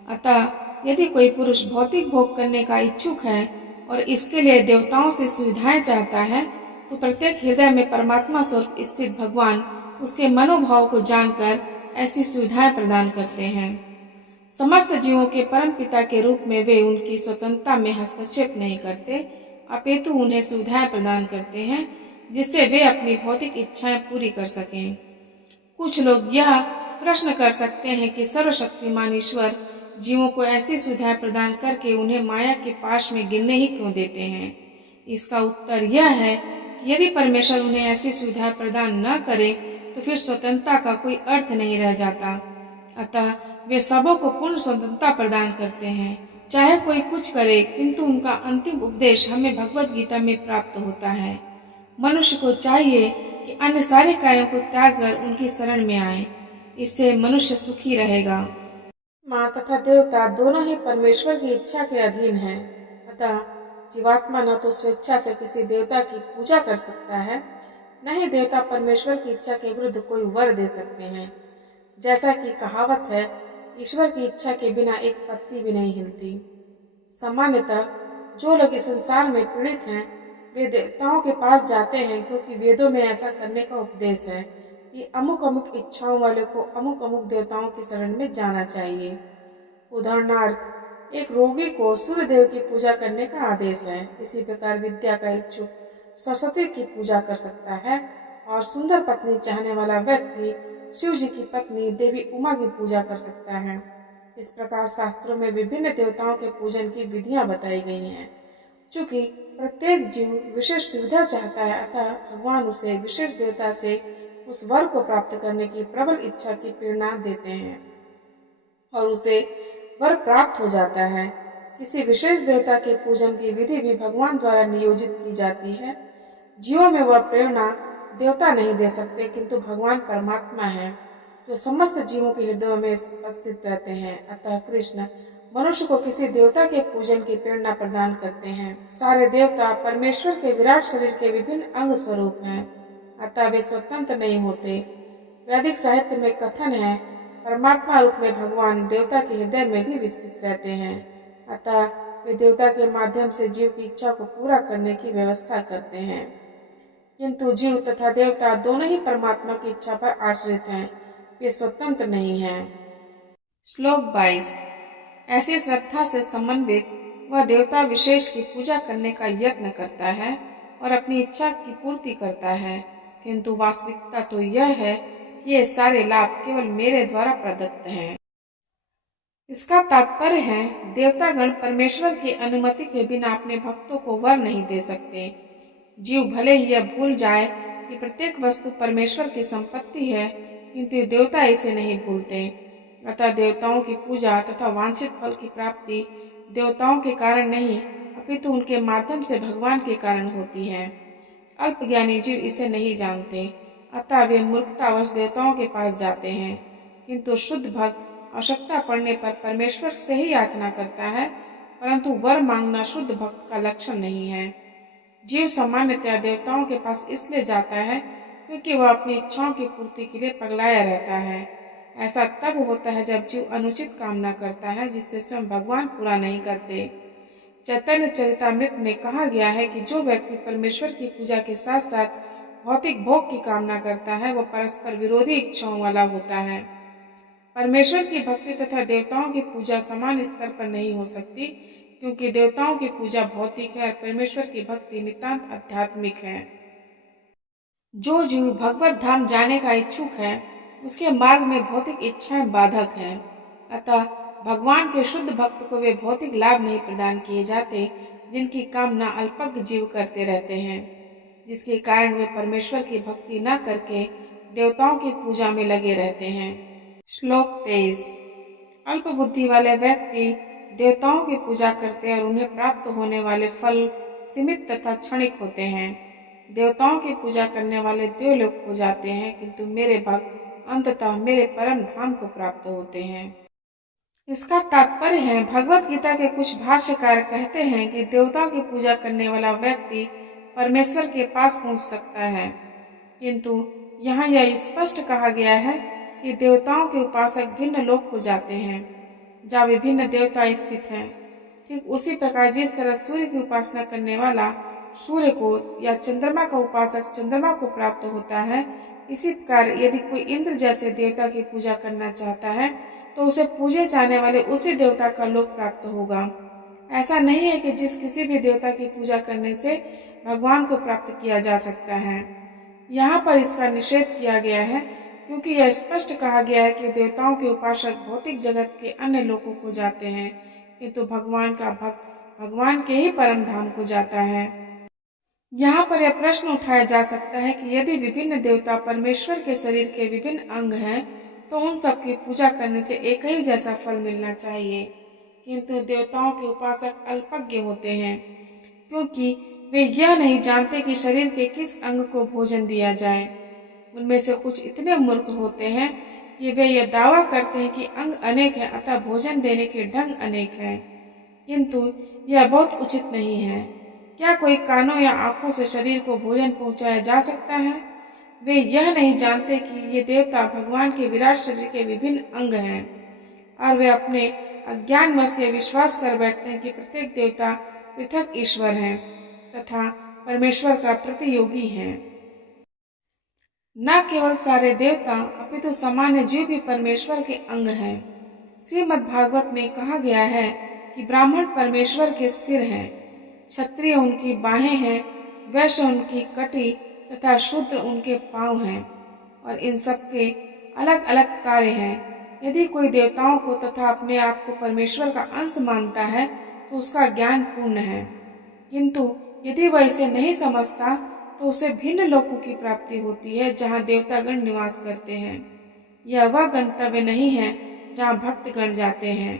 अतः यदि कोई पुरुष भौतिक भोग करने का इच्छुक है और इसके लिए देवताओं से सुविधाएं चाहता है, तो प्रत्येक हृदय में परमात्मा स्वरूप स्थित भगवान उसके मनोभाव को जानकर ऐसी सुविधाएं प्रदान करते हैं। समस्त जीवों के परम पिता के रूप में वे उनकी स्वतंत्रता में हस्तक्षेप नहीं करते, अपितु उन्हें सुविधाएं प्रदान करते हैं, जिससे वे अपनी भौतिक इच्छाएं पूरी कर सकें। कुछ लोग यह प्रश्न कर सकते हैं कि सर्वशक्तिमान ईश्वर जीवों को ऐसी सुविधाएं प्रदान करके उन्हें माया के पाश में गिरने ही क्यों देते हैं। इसका उत्तर यह है कि यदि परमेश्वर उन्हें ऐसी सुविधाएं प्रदान न करे तो फिर स्वतंत्रता का कोई अर्थ नहीं रह जाता। अतः वे सबों को पूर्ण स्वतंत्रता प्रदान करते हैं, चाहे कोई कुछ करे, किंतु उनका अंतिम उपदेश हमें भगवत गीता में प्राप्त होता है। मनुष्य को चाहिए कि अन्य सारे कार्यों को त्याग कर उनकी शरण में आए, इससे मनुष्य सुखी रहेगा। माँ तथा देवता दोनों ही परमेश्वर की इच्छा के अधीन हैं। अतः जीवात्मा न तो स्वेच्छा से किसी देवता की पूजा कर सकता है, न ही देवता परमेश्वर की इच्छा के विरुद्ध कोई वर दे सकते हैं। जैसा कि कहावत है, ईश्वर की इच्छा के बिना एक पत्ती भी नहीं हिलती। सामान्यतः जो लोग इस संसार में पीड़ित हैं, वे देवताओं के पास जाते हैं, क्योंकि वेदों में ऐसा करने का उपदेश है कि अमुक अमुक इच्छाओं वाले को अमुक अमुक देवताओं की शरण में जाना चाहिए। उदाहरणार्थ, एक रोगी को सूर्य देव की पूजा करने का आदेश है। इसी प्रकार विद्या का इच्छुक सरस्वती की पूजा कर सकता है, और सुंदर पत्नी चाहने वाला व्यक्ति शिव जी की पत्नी देवी उमा की पूजा कर सकता है। इस प्रकार शास्त्रों में विभिन्न देवताओं के पूजन की विधियां बताई गई हैं। चूंकि प्रत्येक जीव विशेष सुविधा चाहता है, अतः भगवान उसे विशेष देवता से उस वर को प्राप्त करने की प्रबल इच्छा की प्रेरणा देते हैं और उसे वर प्राप्त हो जाता है। किसी विशेष देवता के पूजन की विधि भी भगवान द्वारा नियोजित की जाती है। जीवों में वह प्रेरणा देवता नहीं दे सकते, किंतु भगवान परमात्मा है जो समस्त जीवों के हृदयों में उपस्थित रहते हैं। अतः कृष्ण मनुष्य को किसी देवता के पूजन की प्रेरणा प्रदान करते हैं। सारे देवता परमेश्वर के विराट शरीर के विभिन्न अंग स्वरूप हैं, अतः वे स्वतंत्र नहीं होते। वैदिक साहित्य में कथन है, परमात्मा रूप में भगवान देवता के हृदय में भी विस्तृत रहते हैं, अतः वे देवता के माध्यम से जीव की इच्छा को पूरा करने की व्यवस्था करते हैं। किंतु जीव तथा देवता दोनों ही परमात्मा की इच्छा पर आश्रित हैं, वे स्वतंत्र नहीं हैं। श्लोक 22। ऐसी श्रद्धा से समन्वित वह देवता विशेष की पूजा करने का यत्न करता है और अपनी इच्छा की पूर्ति करता है, किंतु वास्तविकता तो यह है कि ये सारे लाभ केवल मेरे द्वारा प्रदत्त हैं। इसका तात्पर्य है, देवतागण परमेश्वर की अनुमति के बिना अपने भक्तों को वर नहीं दे सकते। जीव भले ही यह भूल जाए कि प्रत्येक वस्तु परमेश्वर की संपत्ति है, किंतु देवता इसे नहीं भूलते। अतः देवताओं की पूजा तथा वांछित फल की प्राप्ति देवताओं के कारण नहीं, अपितु उनके माध्यम से भगवान के कारण होती है। अल्पज्ञानी जीव इसे नहीं जानते, अतः वे मूर्खतावश देवताओं के पास जाते हैं। किंतु शुद्ध भक्त आवश्यकता पड़ने पर परमेश्वर से ही याचना करता है, परंतु वर मांगना शुद्ध भक्त का लक्षण नहीं है। जीव सामान्यतया देवताओं के पास इसलिए जाता है क्योंकि वह अपनी इच्छाओं की पूर्ति के लिए पगलाया रहता है। ऐसा तब होता है जब जीव अनुचित कामना करता है, जिससे स्वयं भगवान पूरा नहीं करते। चैतन्य चरितामृत में कहा गया है कि जो व्यक्ति परमेश्वर की पूजा के साथ साथ भौतिक भोग की कामना करता है, वह परस्पर विरोधी इच्छाओं वाला होता है। परमेश्वर की भक्ति तथा देवताओं की पूजा समान स्तर पर नहीं हो सकती, क्योंकि देवताओं की पूजा भौतिक है और परमेश्वर की भक्ति नितांत आध्यात्मिक है। जो जीव भगवत धाम जाने का इच्छुक है, उसके मार्ग में भौतिक इच्छाएं बाधक हैं। अतः भगवान के शुद्ध भक्त को वे भौतिक लाभ नहीं प्रदान किए जाते जिनकी कामना अल्पज्ञ जीव करते रहते हैं, जिसके कारण वे परमेश्वर की भक्ति न करके देवताओं की पूजा में लगे रहते हैं। श्लोक 23। अल्प बुद्धि वाले व्यक्ति देवताओं की पूजा करते हैं और उन्हें प्राप्त होने वाले फल सीमित तथा क्षणिक होते हैं। देवताओं की पूजा करने वाले देवलोक को जाते हैं, किंतु मेरे भक्त अंततः मेरे परम धाम को प्राप्त होते हैं। इसका तात्पर्य है, भगवत गीता के कुछ भाष्यकार कहते हैं कि देवताओं की पूजा करने वाला व्यक्ति परमेश्वर के पास पहुंच सकता है, किंतु यहाँ यह स्पष्ट कहा गया है कि देवताओं के उपासक भिन्न लोक को जाते हैं, जहाँ विभिन्न देवता स्थित हैं। ठीक उसी प्रकार जिस तरह सूर्य की उपासना करने वाला सूर्य को या चंद्रमा का उपासक चंद्रमा को प्राप्त होता है, इसी प्रकार यदि कोई इंद्र जैसे देवता की पूजा करना चाहता है तो उसे पूजे जाने वाले उसी देवता का लोक प्राप्त होगा। ऐसा नहीं है कि जिस किसी भी देवता की पूजा करने से भगवान को प्राप्त किया जा सकता है। यहाँ पर इसका निषेध किया गया है, क्योंकि यह स्पष्ट कहा गया है कि देवताओं के उपासक भौतिक जगत के अन्य लोकों को जाते हैं, किंतु भगवान का भक्त भगवान के ही परम धाम को जाता है। यहाँ पर यह प्रश्न उठाया जा सकता है कि यदि विभिन्न देवता परमेश्वर के शरीर के विभिन्न अंग हैं, तो उन सब की पूजा करने से एक ही जैसा फल मिलना चाहिए। किंतु देवताओं के उपासक अल्पज्ञ होते हैं, क्योंकि वे यह नहीं जानते कि शरीर के किस अंग को भोजन दिया जाए। उनमें से कुछ इतने मूर्ख होते हैं कि वे यह दावा करते हैं कि अंग अनेक हैं, अतः भोजन देने के ढंग अनेक हैं, किंतु यह बहुत उचित नहीं है। क्या कोई कानों या आंखों से शरीर को भोजन पहुंचाया जा सकता है? वे यह नहीं जानते कि ये देवता भगवान के विराट शरीर के विभिन्न अंग हैं और वे अपने अज्ञानवश ये विश्वास कर बैठते हैं कि प्रत्येक देवता पृथक ईश्वर हैं तथा परमेश्वर का प्रतियोगी हैं। न केवल सारे देवता अपितु सामान्य जीव भी परमेश्वर के अंग हैं। श्रीमद् भागवत में कहा गया है कि ब्राह्मण परमेश्वर के सिर हैं, क्षत्रिय उनकी बाहें हैं, वैश्य उनकी कटी तथा शूद्र उनके पांव हैं और इन सबके अलग अलग कार्य हैं। यदि कोई देवताओं को तथा अपने आप को परमेश्वर का अंश मानता है तो उसका ज्ञान पूर्ण है, किंतु यदि वह इसे नहीं समझता तो उसे भिन्न लोकों की प्राप्ति होती है जहाँ देवतागण निवास करते हैं। यह वह गंतव्य नहीं है जहाँ भक्तगण जाते हैं।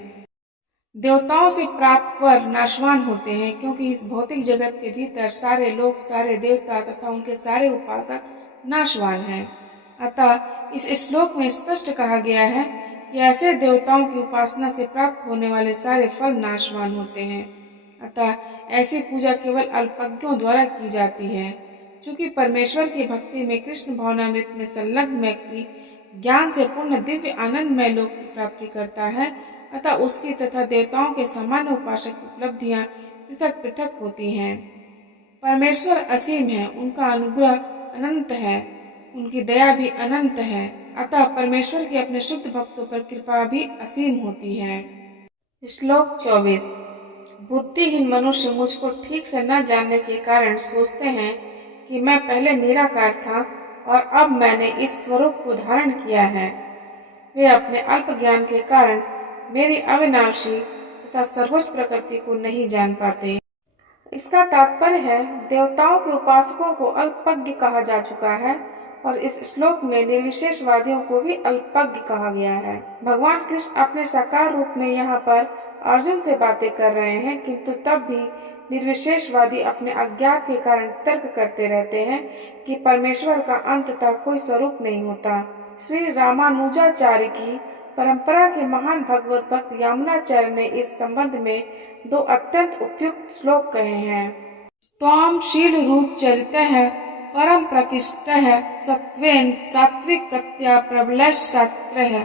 देवताओं से प्राप्त वर नाशवान होते हैं, क्योंकि इस भौतिक जगत के भीतर सारे लोग, सारे देवता तथा उनके सारे उपासक नाशवान हैं। अतः इस श्लोक में स्पष्ट कहा गया है कि ऐसे देवताओं की उपासना से प्राप्त होने वाले सारे फल नाशवान होते हैं। अतः ऐसी पूजा केवल अल्पज्ञों द्वारा की जाती है। चूंकि परमेश्वर की भक्ति में, कृष्ण भावनामृत में संलग्न व्यक्ति ज्ञान से पूर्ण दिव्य आनंदमय लोक की प्राप्ति करता है, अतः उसकी तथा देवताओं के सामान्य उपासक की उपलब्धियां पृथक पृथक होती हैं। परमेश्वर असीम है, उनका अनुग्रह अनंत है, उनकी दया भी अनंत है। अतः परमेश्वर की अपने शुद्ध भक्तों पर कृपा भी असीम होती है। श्लोक 24। बुद्धिहीन मनुष्य मुझको ठीक से न जानने के कारण सोचते हैं कि मैं पहले निराकार था और अब मैंने इस स्वरूप को धारण किया है। वे अपने अल्प ज्ञान के कारण मेरी अविनाशी तथा सर्वोच्च प्रकृति को नहीं जान पाते। इसका तात्पर्य है, देवताओं के उपासकों को अल्पज्ञ कहा जा चुका है और इस श्लोक में निर्विशेषवादियों को भी अल्पज्ञ कहा गया है। भगवान कृष्ण अपने साकार रूप में यहाँ पर अर्जुन से बातें कर रहे हैं, किंतु तब भी निर्विशेषवादी अपने अज्ञान के कारण तर्क करते रहते हैं कि परमेश्वर का अंततः कोई स्वरूप नहीं होता। श्री रामानुजाचार्य की परंपरा के महान भगवत भक्त यामुनाचार्य ने इस संबंध में 2 अत्यंत उपयुक्त श्लोक कहे हैं। त्वां शील रूप चरितः परम प्रकृष्टः सत्त्वेन सात्विकतया प्रबलश्चात्रः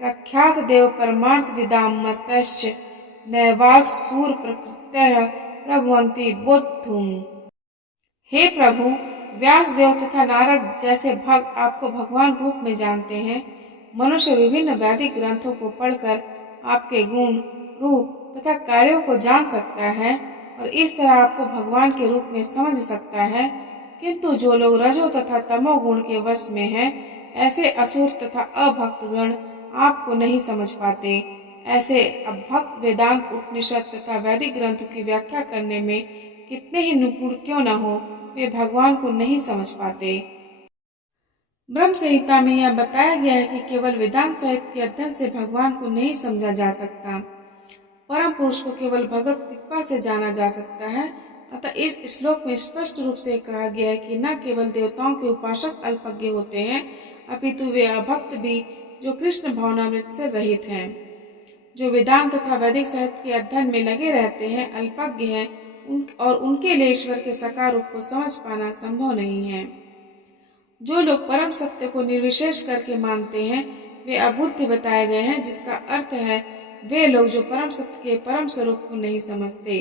प्रख्यात देव परमार्थ विदाम मतस्य नैवासुर प्रकृतः प्रभवन्ति बोद्धुम। हे प्रभु, व्यासदेव तथा नारद जैसे भक्त आपको भगवान रूप में जानते हैं। मनुष्य विभिन्न वैदिक ग्रंथों को पढ़कर आपके गुण, रूप तथा कार्यों को जान सकता है और इस तरह आपको भगवान के रूप में समझ सकता है, किंतु जो लोग रजो तथा तमो गुण के वश में हैं, ऐसे असुर तथा अभक्तगण आपको नहीं समझ पाते। ऐसे अभक्त वेदांत, उपनिषद तथा वैदिक ग्रंथों की व्याख्या करने में कितने ही निपुण क्यों न हो, वे भगवान को नहीं समझ पाते। ब्रह्म संहिता में यह बताया गया है कि केवल वेदांत साहित्य के अध्ययन से भगवान को नहीं समझा जा सकता। परम पुरुष को केवल भगवत कृपा से जाना जा सकता है। अतः इस श्लोक में स्पष्ट रूप से कहा गया है कि न केवल देवताओं के उपासक अल्पज्ञ होते हैं, अपितु वे अभक्त भी, जो कृष्ण भावनामृत से रहित हैं, जो वेदांत तथा वैदिक साहित्य के अध्ययन में लगे रहते हैं, अल्पज्ञ हैं और उनके लिए ईश्वर के साकार रूप को समझ पाना संभव नहीं है। जो लोग परम सत्य को निर्विशेष करके मानते हैं, वे अबुद्धि बताए गए हैं, जिसका अर्थ है वे लोग जो परम सत्य के परम स्वरूप को नहीं समझते।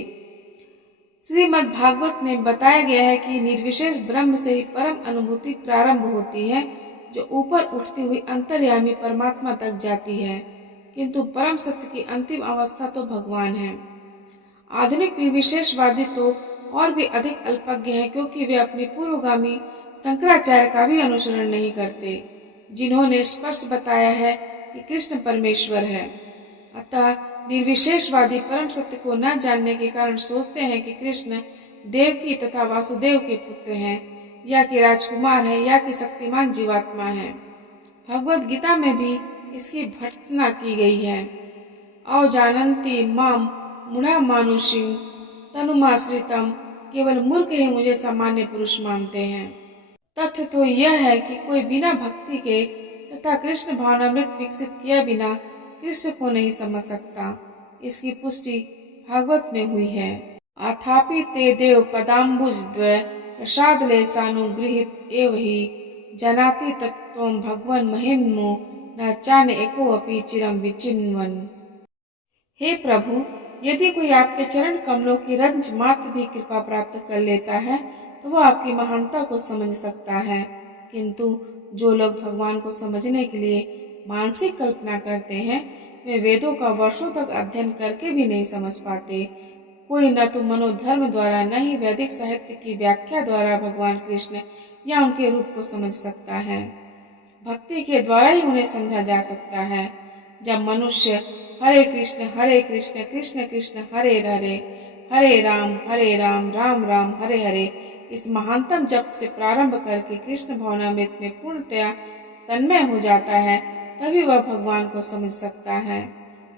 श्रीमद् भागवत में बताया गया है कि निर्विशेष ब्रह्म से ही परम अनुभूति प्रारंभ होती है, जो ऊपर उठती हुई अंतर्यामी परमात्मा तक जाती है, किंतु परम सत्य की अंतिम अवस्था तो भगवान है। आधुनिक निर्विशेषवादी तो और भी अधिक अल्पज्ञ हैं, क्योंकि वे अपनी पूर्वगामी शंकराचार्य का भी अनुसरण नहीं करते, जिन्होंने स्पष्ट बताया है कि कृष्ण परमेश्वर है। अतः निर्विशेषवादी परम सत्य को न जानने के कारण सोचते हैं कि कृष्ण देवकी तथा वासुदेव के पुत्र हैं, या कि राजकुमार है, या कि शक्तिमान जीवात्मा है। भगवत गीता में भी इसकी भर्त्सना की गई है। अवजानन्ति माम मूढ़ा मानुषीं तनुमाश्रितम, केवल मूर्ख ही मुझे सामान्य पुरुष मानते हैं। तथ्य तो यह है कि कोई बिना भक्ति के तथा कृष्ण भावनामृत विकसित किए बिना कृष्ण को नहीं समझ सकता। इसकी पुष्टि भागवत में हुई है। अथापि ते देव पदाम्बुज द्वय प्रसाद लेसानुगृहित एव ही जनाति तत्त्वं भगवन् महिम्नो न चान्य एको अपि चिरं विचिन्वन्। हे प्रभु, यदि कोई आपके चरण कमलों की रंज मात्र भी कृपा प्राप्त कर लेता है तो वह आपकी महानता को समझ सकता है, किंतु जो लोग भगवान को समझने के लिए मानसिक कल्पना करते हैं वे वेदों का वर्षों तक अध्ययन करके भी नहीं समझ पाते। कोई न तो मनोधर्म द्वारा न ही वैदिक साहित्य की व्याख्या द्वारा भगवान कृष्ण या उनके रूप को समझ सकता है। भक्ति के द्वारा ही उन्हें समझा जा सकता है। जब मनुष्य हरे कृष्ण कृष्ण कृष्ण हरे हरे हरे राम राम राम हरे हरे इस महानतम जप से प्रारंभ करके कृष्ण भावनामृत में पूर्णतया तन्मय हो जाता है, तभी वह भगवान को समझ सकता है।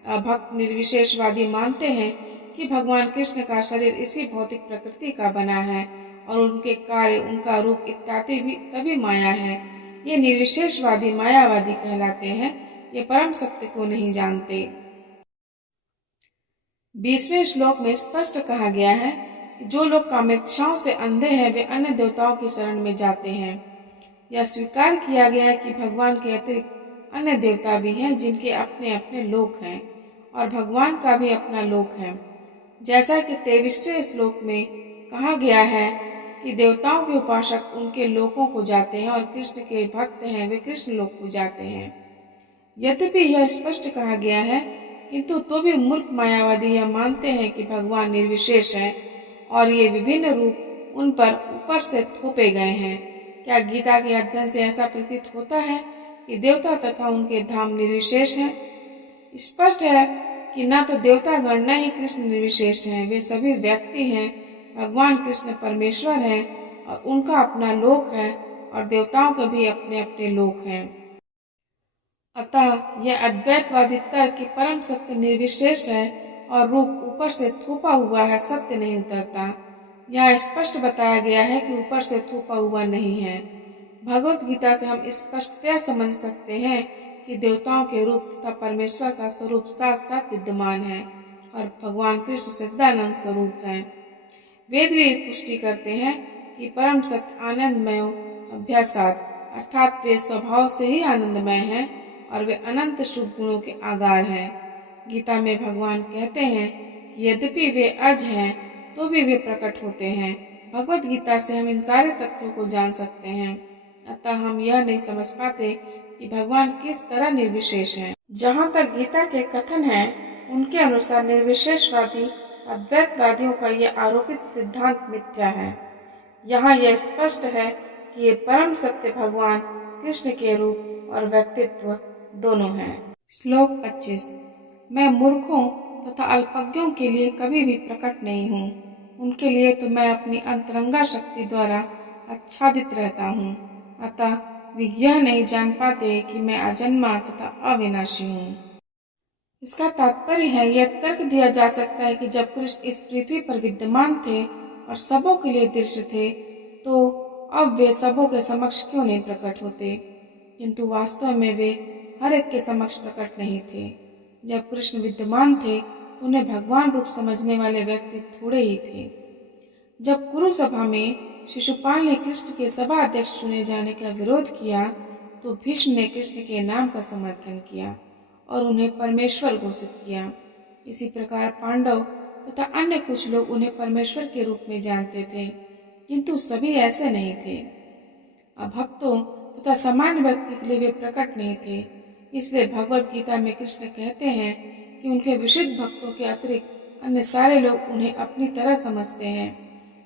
अभक्त निर्विशेषवादी मानते हैं कि भगवान कृष्ण का शरीर इसी भौतिक प्रकृति का बना है और उनके कार्य, उनका रूप इत्यादि भी सभी माया है। ये निर्विशेषवादी मायावादी कहलाते हैं। ये परम सत्य को नहीं जानते। 20वें श्लोक में स्पष्ट कहा गया है कि जो लोग कामेक्षाओं से अंधे हैं वे अन्य देवताओं की शरण में जाते हैं। यह स्वीकार किया गया है कि भगवान के अतिरिक्त अन्य देवता भी हैं जिनके अपने अपने लोक हैं और भगवान का भी अपना लोक है। जैसा कि 23वें श्लोक में कहा गया है कि देवताओं के उपासक उनके लोकों को जाते हैं और कृष्ण के भक्त हैं वे कृष्ण लोक को जाते हैं। यद्यपि यह स्पष्ट कहा गया है, किंतु तो भी मूर्ख मायावादी यह मानते हैं कि भगवान निर्विशेष हैं और ये विभिन्न रूप उन पर ऊपर से थोपे गए हैं। क्या गीता के अध्ययन से ऐसा प्रतीत होता है कि देवता तथा उनके धाम निर्विशेष हैं? स्पष्ट है कि न तो देवतागण न ही कृष्ण निर्विशेष हैं, वे सभी व्यक्ति हैं। भगवान कृष्ण परमेश्वर हैं और उनका अपना लोक है और देवताओं के भी अपने अपने लोक हैं। अतः यह अद्वैतवादी तर्क कि परम सत्य निर्विशेष है और रूप ऊपर से थोपा हुआ है सत्य नहीं उतरता। यहाँ स्पष्ट बताया गया है कि ऊपर से थोपा हुआ नहीं है। भगवत गीता से हम स्पष्टतया समझ सकते हैं कि देवताओं के रूप तथा परमेश्वर का स्वरूप साथ साथ विद्यमान है और भगवान कृष्ण सच्चिदानंद स्वरूप है। वेद भी पुष्टि करते हैं कि परम सत्य आनंदमय अभ्यासात अर्थात वे स्वभाव से ही आनंदमय हैं और वे अनंत शुभ गुणों के आगार हैं। गीता में भगवान कहते हैं कि यद्यपि वे अज हैं तो भी वे प्रकट होते हैं। भगवत गीता से हम इन सारे तथ्यों को जान सकते हैं। अतः हम यह नहीं समझ पाते कि भगवान किस तरह निर्विशेष हैं। जहाँ तक गीता के कथन है उनके अनुसार निर्विशेषवादी अद्वैतवादियों का यह आरोपित सिद्धांत मिथ्या है। यहाँ यह स्पष्ट है कि ये परम सत्य भगवान कृष्ण के रूप और व्यक्तित्व दोनों हैं। श्लोक 25 मैं मूर्खों तथा अल्पज्ञों के लिए कभी भी प्रकट नहीं हूँ। उनके लिए तो मैं अपनी अंतरंगा शक्ति द्वारा आच्छादित रहता हूँ। अतः वे यह नहीं जान पाते कि मैं अजन्मा तथा अविनाशी हूँ। इसका तात्पर्य है यह तर्क दिया जा सकता है कि जब कृष्ण इस पृथ्वी पर विद्यमान थे और सबों के लिए दृश्य थे तो अब वे सबों के समक्ष क्यों नहीं प्रकट होते, किंतु वास्तव में वे हर एक के समक्ष प्रकट नहीं थे। जब कृष्ण विद्यमान थे तो उन्हें भगवान रूप समझने वाले व्यक्ति थोड़े ही थे। जब कुरु सभा में शिशुपाल ने कृष्ण के सभा अध्यक्ष चुने जाने का विरोध किया तो भीष्म ने कृष्ण के नाम का समर्थन किया और उन्हें परमेश्वर घोषित किया। इसी प्रकार पांडव तथा अन्य कुछ लोग उन्हें परमेश्वर के रूप में जानते थे, किंतु सभी ऐसे नहीं थे। अभक्तों तथा सामान्य व्यक्ति के लिए वे प्रकट नहीं थे। इसलिए भगवत गीता में कृष्ण कहते हैं कि उनके विशुद्ध भक्तों के अतिरिक्त अन्य सारे लोग उन्हें अपनी तरह समझते हैं।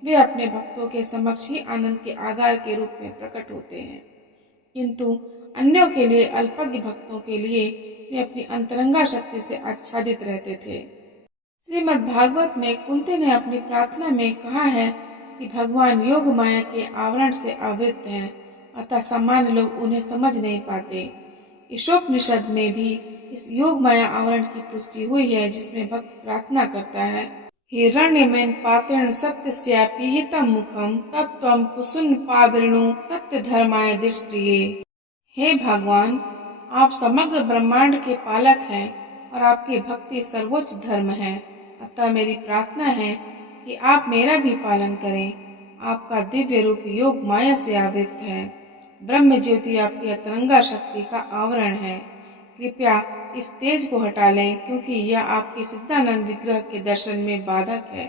वे अपने भक्तों के समक्ष ही आनंद के आगार के रूप में प्रकट होते हैं, किंतु अन्यों के लिए, अल्पज्ञ भक्तों के लिए वे अपनी अंतरंगा शक्ति से आच्छादित रहते थे। श्रीमद् भागवत में कुंती ने अपनी प्रार्थना में कहा है कि भगवान योग माया के आवरण से आवृत हैं, अतः सामान्य लोग उन्हें समझ नहीं पाते। ईशोपनिषद में भी इस योग माया आवरण की पुष्टि हुई है, जिसमें भक्त प्रार्थना करता है हिरण्यमेन पात्रेण सत्यस्या पीहितं मुखं तत्त्वं पुसूनपावृणु सत्य धर्माय दृष्टिये। हे भगवान, आप समग्र ब्रह्मांड के पालक हैं और आपकी भक्ति सर्वोच्च धर्म है। अतः मेरी प्रार्थना है कि आप मेरा भी पालन करें। आपका दिव्य रूप योग माया से आवृत है। ब्रह्म ज्योति आपकी अतरंगा शक्ति का आवरण है। कृपया इस तेज को हटा लें, क्योंकि यह आपके सच्चिदानंद विग्रह के दर्शन में बाधक है।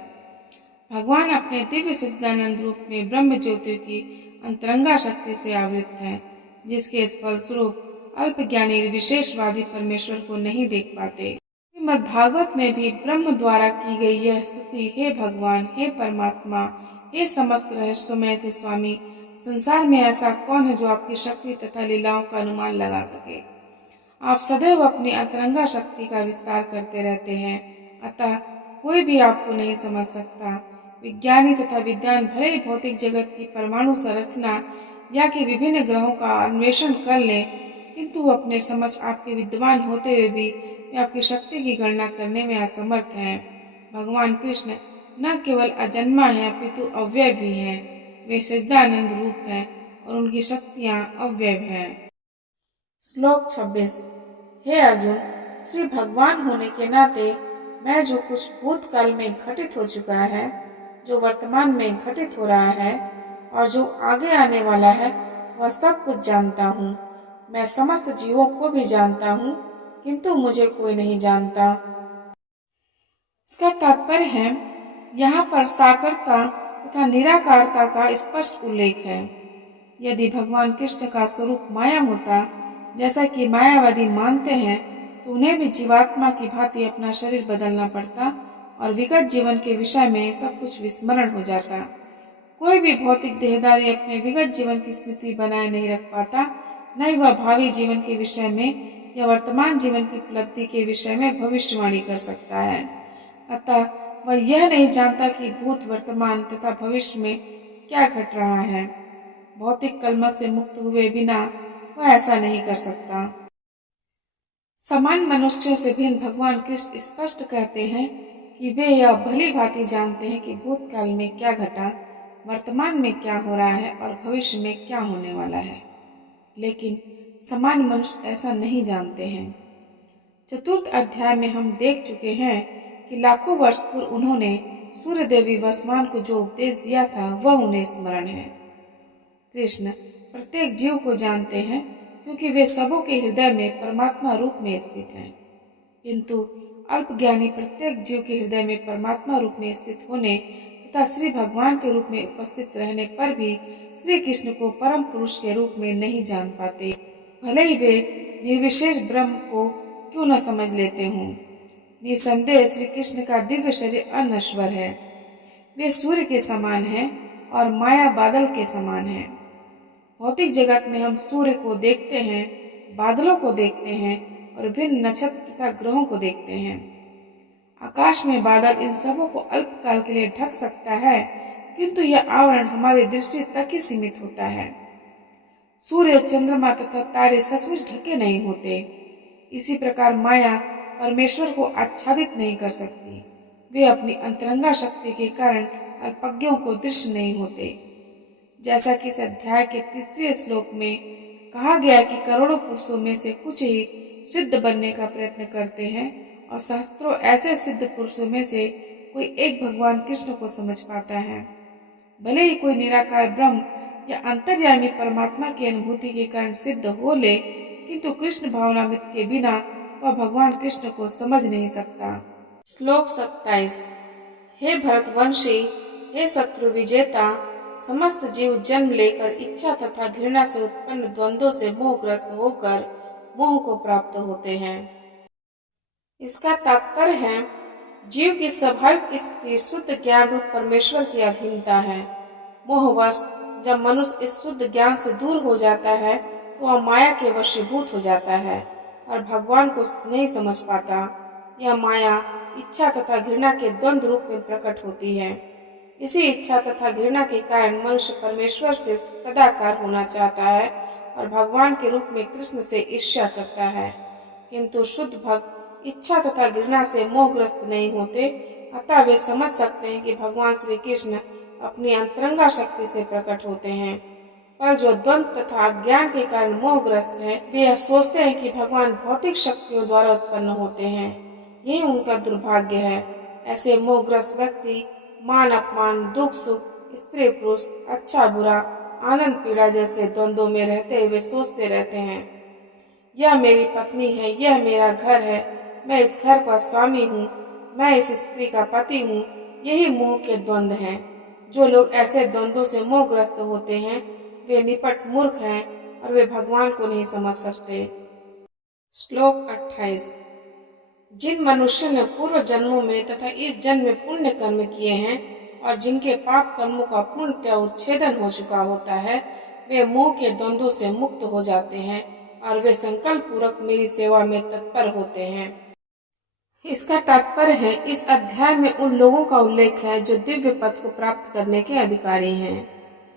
भगवान अपने दिव्य सच्चिदानंद रूप में ब्रह्म ज्योति की अंतरंगा शक्ति से आवृत है, जिसके फलस्वरूप अल्पज्ञानी विशेषवादी परमेश्वर को नहीं देख पाते। श्रीमद् भागवत में भी ब्रह्म द्वारा की गई यह स्तुति, हे भगवान, हे परमात्मा, हे समस्त रहस्यमय के स्वामी, संसार में ऐसा कौन है जो आपकी शक्ति तथा लीलाओं का अनुमान लगा सके। आप सदैव अपनी अंतरंगा शक्ति का विस्तार करते रहते हैं, अतः कोई भी आपको नहीं समझ सकता। विज्ञानी तथा विद्वान भले ही भौतिक जगत की परमाणु संरचना या कि विभिन्न ग्रहों का अन्वेषण कर ले, किंतु अपने समझ आपके विद्वान होते हुए भी वे आपकी शक्ति की गणना करने में असमर्थ हैं। भगवान कृष्ण न केवल अजन्मा है, अपितु अव्यय भी हैं। वे सच्चिदानंद रूप हैं और उनकी शक्तियाँ अव्यय हैं। श्लोक 26। हे अर्जुन, श्री भगवान होने के नाते मैं जो कुछ भूतकाल में घटित हो चुका है, जो वर्तमान में घटित हो रहा है और जो आगे आने वाला है, वह सब कुछ जानता हूँ। मैं समस्त जीवों को भी जानता हूँ, किंतु मुझे कोई नहीं जानता। इसका तात्पर्य है, यहाँ पर साकारता तथा निराकारता का स्पष्ट उल्लेख है। यदि भगवान कृष्ण का स्वरूप माया होता, जैसा कि मायावादी मानते हैं, तो उन्हें भी जीवात्मा की भांति अपना शरीर बदलना पड़ता और विगत जीवन के विषय में सब कुछ विस्मरण हो जाता। कोई भी भौतिक देहधारी अपने विगत जीवन की स्मृति बनाए नहीं रख पाता, न ही वह भावी जीवन के विषय में या वर्तमान जीवन की उपलब्धि के विषय में भविष्यवाणी कर सकता है। अतः वह यह नहीं जानता कि भूत, वर्तमान तथा भविष्य में क्या घट रहा है। भौतिक कलमश से मुक्त हुए बिना वह ऐसा नहीं कर सकता। सामान्य मनुष्यों से भिन्न भगवान कृष्ण स्पष्ट कहते हैं कि वे यह भली भांति जानते हैं कि भूतकाल में क्या घटा, वर्तमान में क्या हो रहा है और भविष्य में क्या होने वाला है। लेकिन सामान्य मनुष्य ऐसा नहीं जानते हैं। चतुर्थ अध्याय में हम देख चुके हैं कि लाखों वर्ष पूर्व उन्होंने सूर्य देवी वसवान को जो उपदेश दिया था, वह उन्हें स्मरण है। कृष्ण प्रत्येक जीव को जानते हैं, क्योंकि वे सबों के हृदय में परमात्मा रूप में स्थित हैं। किंतु अल्पज्ञानी प्रत्येक जीव के हृदय में परमात्मा रूप में स्थित होने तथा श्री भगवान के रूप में उपस्थित रहने पर भी श्री कृष्ण को परम पुरुष के रूप में नहीं जान पाते, भले ही वे निर्विशेष ब्रह्म को क्यों न समझ लेते हों। निसंदेह श्री कृष्ण का दिव्य शरीर अनश्वर है। वे सूर्य के समान हैं और माया बादल के समान है। भौतिक जगत में हम सूर्य को देखते हैं, बादलों को देखते हैं और विभिन्न नक्षत्र तथा ग्रहों को देखते हैं। आकाश में बादल इन सबों को अल्पकाल के लिए ढक सकता है, किंतु यह आवरण हमारी दृष्टि तक ही सीमित होता है। सूर्य, चंद्रमा तथा तारे सचमुच ढके नहीं होते। इसी प्रकार माया परमेश्वर को आच्छादित नहीं कर सकती। वे अपनी अंतरंगा शक्ति के कारण अल्पज्ञों को दृश्य नहीं होते। जैसा कि इस अध्याय के 3 श्लोक में कहा गया कि करोड़ों पुरुषों में से कुछ ही सिद्ध बनने का प्रयत्न करते हैं और सहस्त्रों ऐसे सिद्ध पुरुषों में से कोई एक भगवान कृष्ण को समझ पाता है। भले ही कोई निराकार ब्रह्म या अंतर्यामी परमात्मा की अनुभूति के कारण सिद्ध हो ले, किंतु कृष्ण भावनामृत के बिना वह भगवान कृष्ण को समझ नहीं सकता। श्लोक 27। हे भरतवंशी, हे शत्रु विजेता, समस्त जीव जन्म लेकर इच्छा तथा घृणा से उत्पन्न द्वंद्वों से मोहग्रस्त होकर मोह को प्राप्त होते हैं। इसका तात्पर्य है, जीव की स्वाभाविक स्थिति शुद्ध ज्ञान रूप परमेश्वर की अधीनता है। मोहवश जब मनुष्य इस शुद्ध ज्ञान से दूर हो जाता है, तो वह माया के वशीभूत हो जाता है और भगवान को नहीं समझ पाता। यह माया इच्छा तथा घृणा के द्वंद्व रूप में प्रकट होती है। इसी इच्छा तथा घृणा के कारण मनुष्य परमेश्वर से तदाकार होना चाहता है और भगवान के रूप में कृष्ण से ईर्ष्या करता है। किंतु शुद्ध भक्त इच्छा तथा घृणा से मोहग्रस्त नहीं होते, अतः वे समझ सकते हैं कि भगवान श्री कृष्ण अपनी अंतरंगा शक्ति से प्रकट होते हैं। पर जो द्वंद्व तथा अज्ञान के कारण मोहग्रस्त हैं, वे यह सोचते हैं कि भगवान भौतिक शक्तियों द्वारा उत्पन्न होते हैं। यही उनका दुर्भाग्य है। ऐसे मोहग्रस्त व्यक्ति मान अपमान, दुख सुख, स्त्री पुरुष, अच्छा बुरा, आनंद पीड़ा जैसे द्वंद्वों में रहते हुए सोचते रहते हैं, यह मेरी पत्नी है, यह मेरा घर है, मैं इस घर का स्वामी हूँ, मैं इस स्त्री का पति हूँ। यही मोह के द्वंद्व हैं। जो लोग ऐसे द्वंद्वों से मोहग्रस्त होते हैं वे निपट मूर्ख हैं और वे भगवान को नहीं समझ सकते। श्लोक 28। जिन मनुष्यों ने पूर्व जन्मों में तथा इस जन्म में पुण्य कर्म किए हैं और जिनके पाप कर्मों का पूर्णतः उच्छेदन हो चुका होता है, वे मोह के द्वंद्वों से मुक्त हो जाते हैं और वे संकल्प पूर्वक मेरी सेवा में तत्पर होते हैं। इसका तात्पर्य है, इस अध्याय में उन लोगों का उल्लेख है जो दिव्य पद को प्राप्त करने के अधिकारी हैं।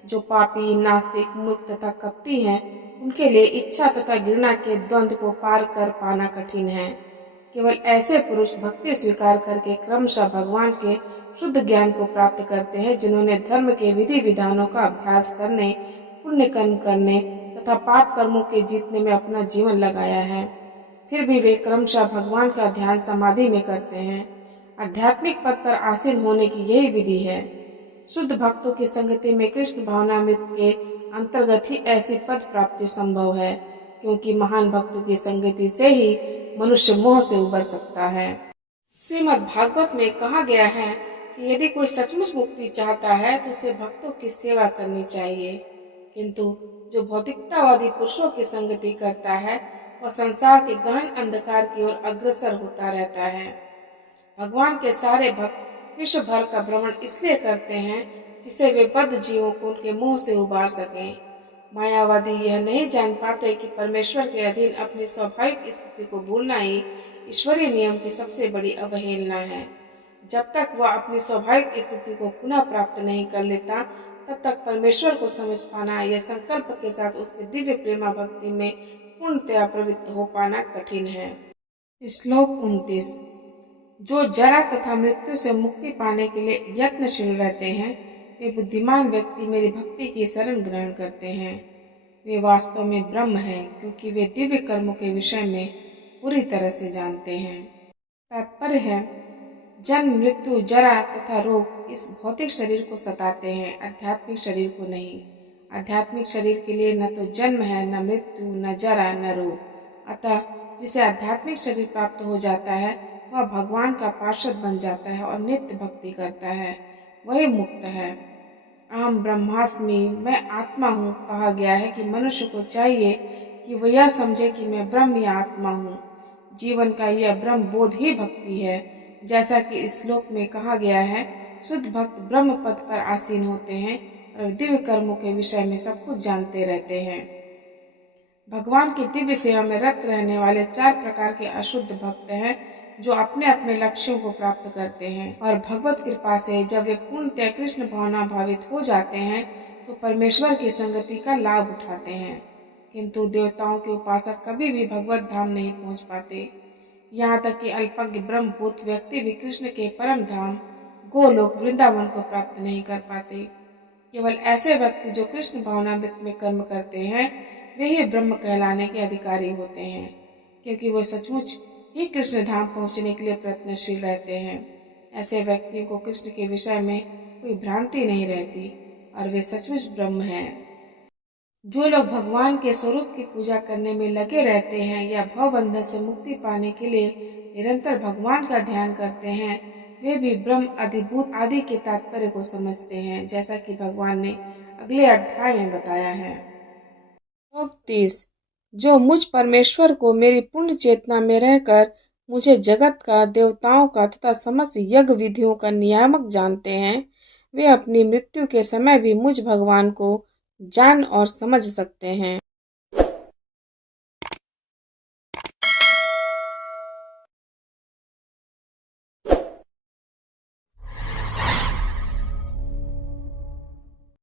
जो पापी, नास्तिक, मूर्ख तथा कपटी हैं, उनके लिए इच्छा तथा घृणा के द्वंद्व को पार कर पाना कठिन है। केवल ऐसे पुरुष भक्ति स्वीकार करके क्रमशः भगवान के शुद्ध ज्ञान को प्राप्त करते हैं, जिन्होंने धर्म के विधि विधानों का अभ्यास करने, पुण्य कर्म करने तथा पाप कर्मों के जीतने में अपना जीवन लगाया है। फिर भी वे क्रमशः भगवान का ध्यान समाधि में करते हैं। आध्यात्मिक पद पर आसीन होने की यही विधि है। शुद्ध भक्तों की संगति में कृष्ण भावनामृत के अंतर्गत ही ऐसी पद प्राप्ति संभव है, क्योंकि महान भक्तों की संगति से ही मनुष्य मोह से उबर सकता है। श्रीमद् भागवत में कहा गया है कि यदि कोई सचमुच मुक्ति चाहता है तो उसे भक्तों की सेवा करनी चाहिए, किंतु जो भौतिकतावादी पुरुषों की संगति करता है वह संसार के गहन अंधकार की ओर अग्रसर होता रहता है। भगवान के सारे भक्त विश्व भर का भ्रमण इसलिए करते हैं जिससे वे बद्ध जीवों को उनके मोह से उबार सकें। मायावादी यह नहीं जान पाते कि परमेश्वर के अधीन अपनी स्वाभाविक स्थिति को भूलना ही ईश्वरीय नियम की सबसे बड़ी अवहेलना है। जब तक वह अपनी स्वाभाविक स्थिति को पुनः प्राप्त नहीं कर लेता, तब तक परमेश्वर को समझ पाना या संकल्प के साथ उसके दिव्य प्रेमा भक्ति में पूर्णतया प्रवृत्त हो पाना कठिन है। श्लोक 29। जो जरा तथा मृत्यु से मुक्ति पाने के लिए यत्नशील रहते हैं, वे बुद्धिमान व्यक्ति मेरी भक्ति की शरण ग्रहण करते हैं। वे वास्तव में ब्रह्म हैं, क्योंकि वे दिव्य कर्मों के विषय में पूरी तरह से जानते हैं। तात्पर्य है, जन्म, मृत्यु, जरा तथा रोग इस भौतिक शरीर को सताते हैं, आध्यात्मिक शरीर को नहीं। आध्यात्मिक शरीर के लिए न तो जन्म है, न मृत्यु, न जरा, न रोग। अतः जिसे आध्यात्मिक शरीर प्राप्त हो जाता है वह भगवान का पार्षद बन जाता है और नित्य भक्ति करता है, वही मुक्त है। अहम ब्रह्मास्मि, मैं आत्मा हूँ, कहा गया है कि मनुष्य को चाहिए कि वह यह समझे कि मैं ब्रह्म या आत्मा हूँ। जीवन का यह ब्रह्म बोध ही भक्ति है। जैसा कि इस श्लोक में कहा गया है, शुद्ध भक्त ब्रह्म पद पर आसीन होते हैं और दिव्य कर्मों के विषय में सब कुछ जानते रहते हैं। भगवान की दिव्य सेवा में रत रहने वाले 4 प्रकार के अशुद्ध भक्त हैं, जो अपने अपने लक्ष्यों को प्राप्त करते हैं और भगवत कृपा से जब वे पूर्णतः कृष्ण भावना भावित हो जाते हैं तो परमेश्वर की संगति का लाभ उठाते हैं। किंतु देवताओं के उपासक कभी भी भगवत धाम नहीं पहुंच पाते। यहाँ तक कि अल्पज्ञ ब्रह्मभूत व्यक्ति भी कृष्ण के परम धाम गोलोक वृंदावन को प्राप्त नहीं कर पाते। केवल ऐसे व्यक्ति जो कृष्ण भावनामृत में कर्म करते हैं वे ही ब्रह्म कहलाने के अधिकारी होते हैं, क्योंकि वो सचमुच ही कृष्ण धाम पहुंचने के लिए प्रयत्नशील रहते हैं। ऐसे व्यक्तियों को कृष्ण के विषय में कोई भ्रांति नहीं रहती और वे सचमुच ब्रह्म हैं। जो लोग भगवान के स्वरूप की पूजा करने में लगे रहते हैं या भवबंधन से मुक्ति पाने के लिए निरंतर भगवान का ध्यान करते हैं, वे भी ब्रह्म, अधिभूत आदि के तात्पर्य को समझते हैं, जैसा कि भगवान ने अगले अध्याय में बताया है। श्लोक 30। जो मुझ परमेश्वर को मेरी पूर्ण चेतना में रहकर मुझे जगत का, देवताओं का तथा समस्त यज्ञ विधियों का नियामक जानते हैं, वे अपनी मृत्यु के समय भी मुझ भगवान को जान और समझ सकते हैं।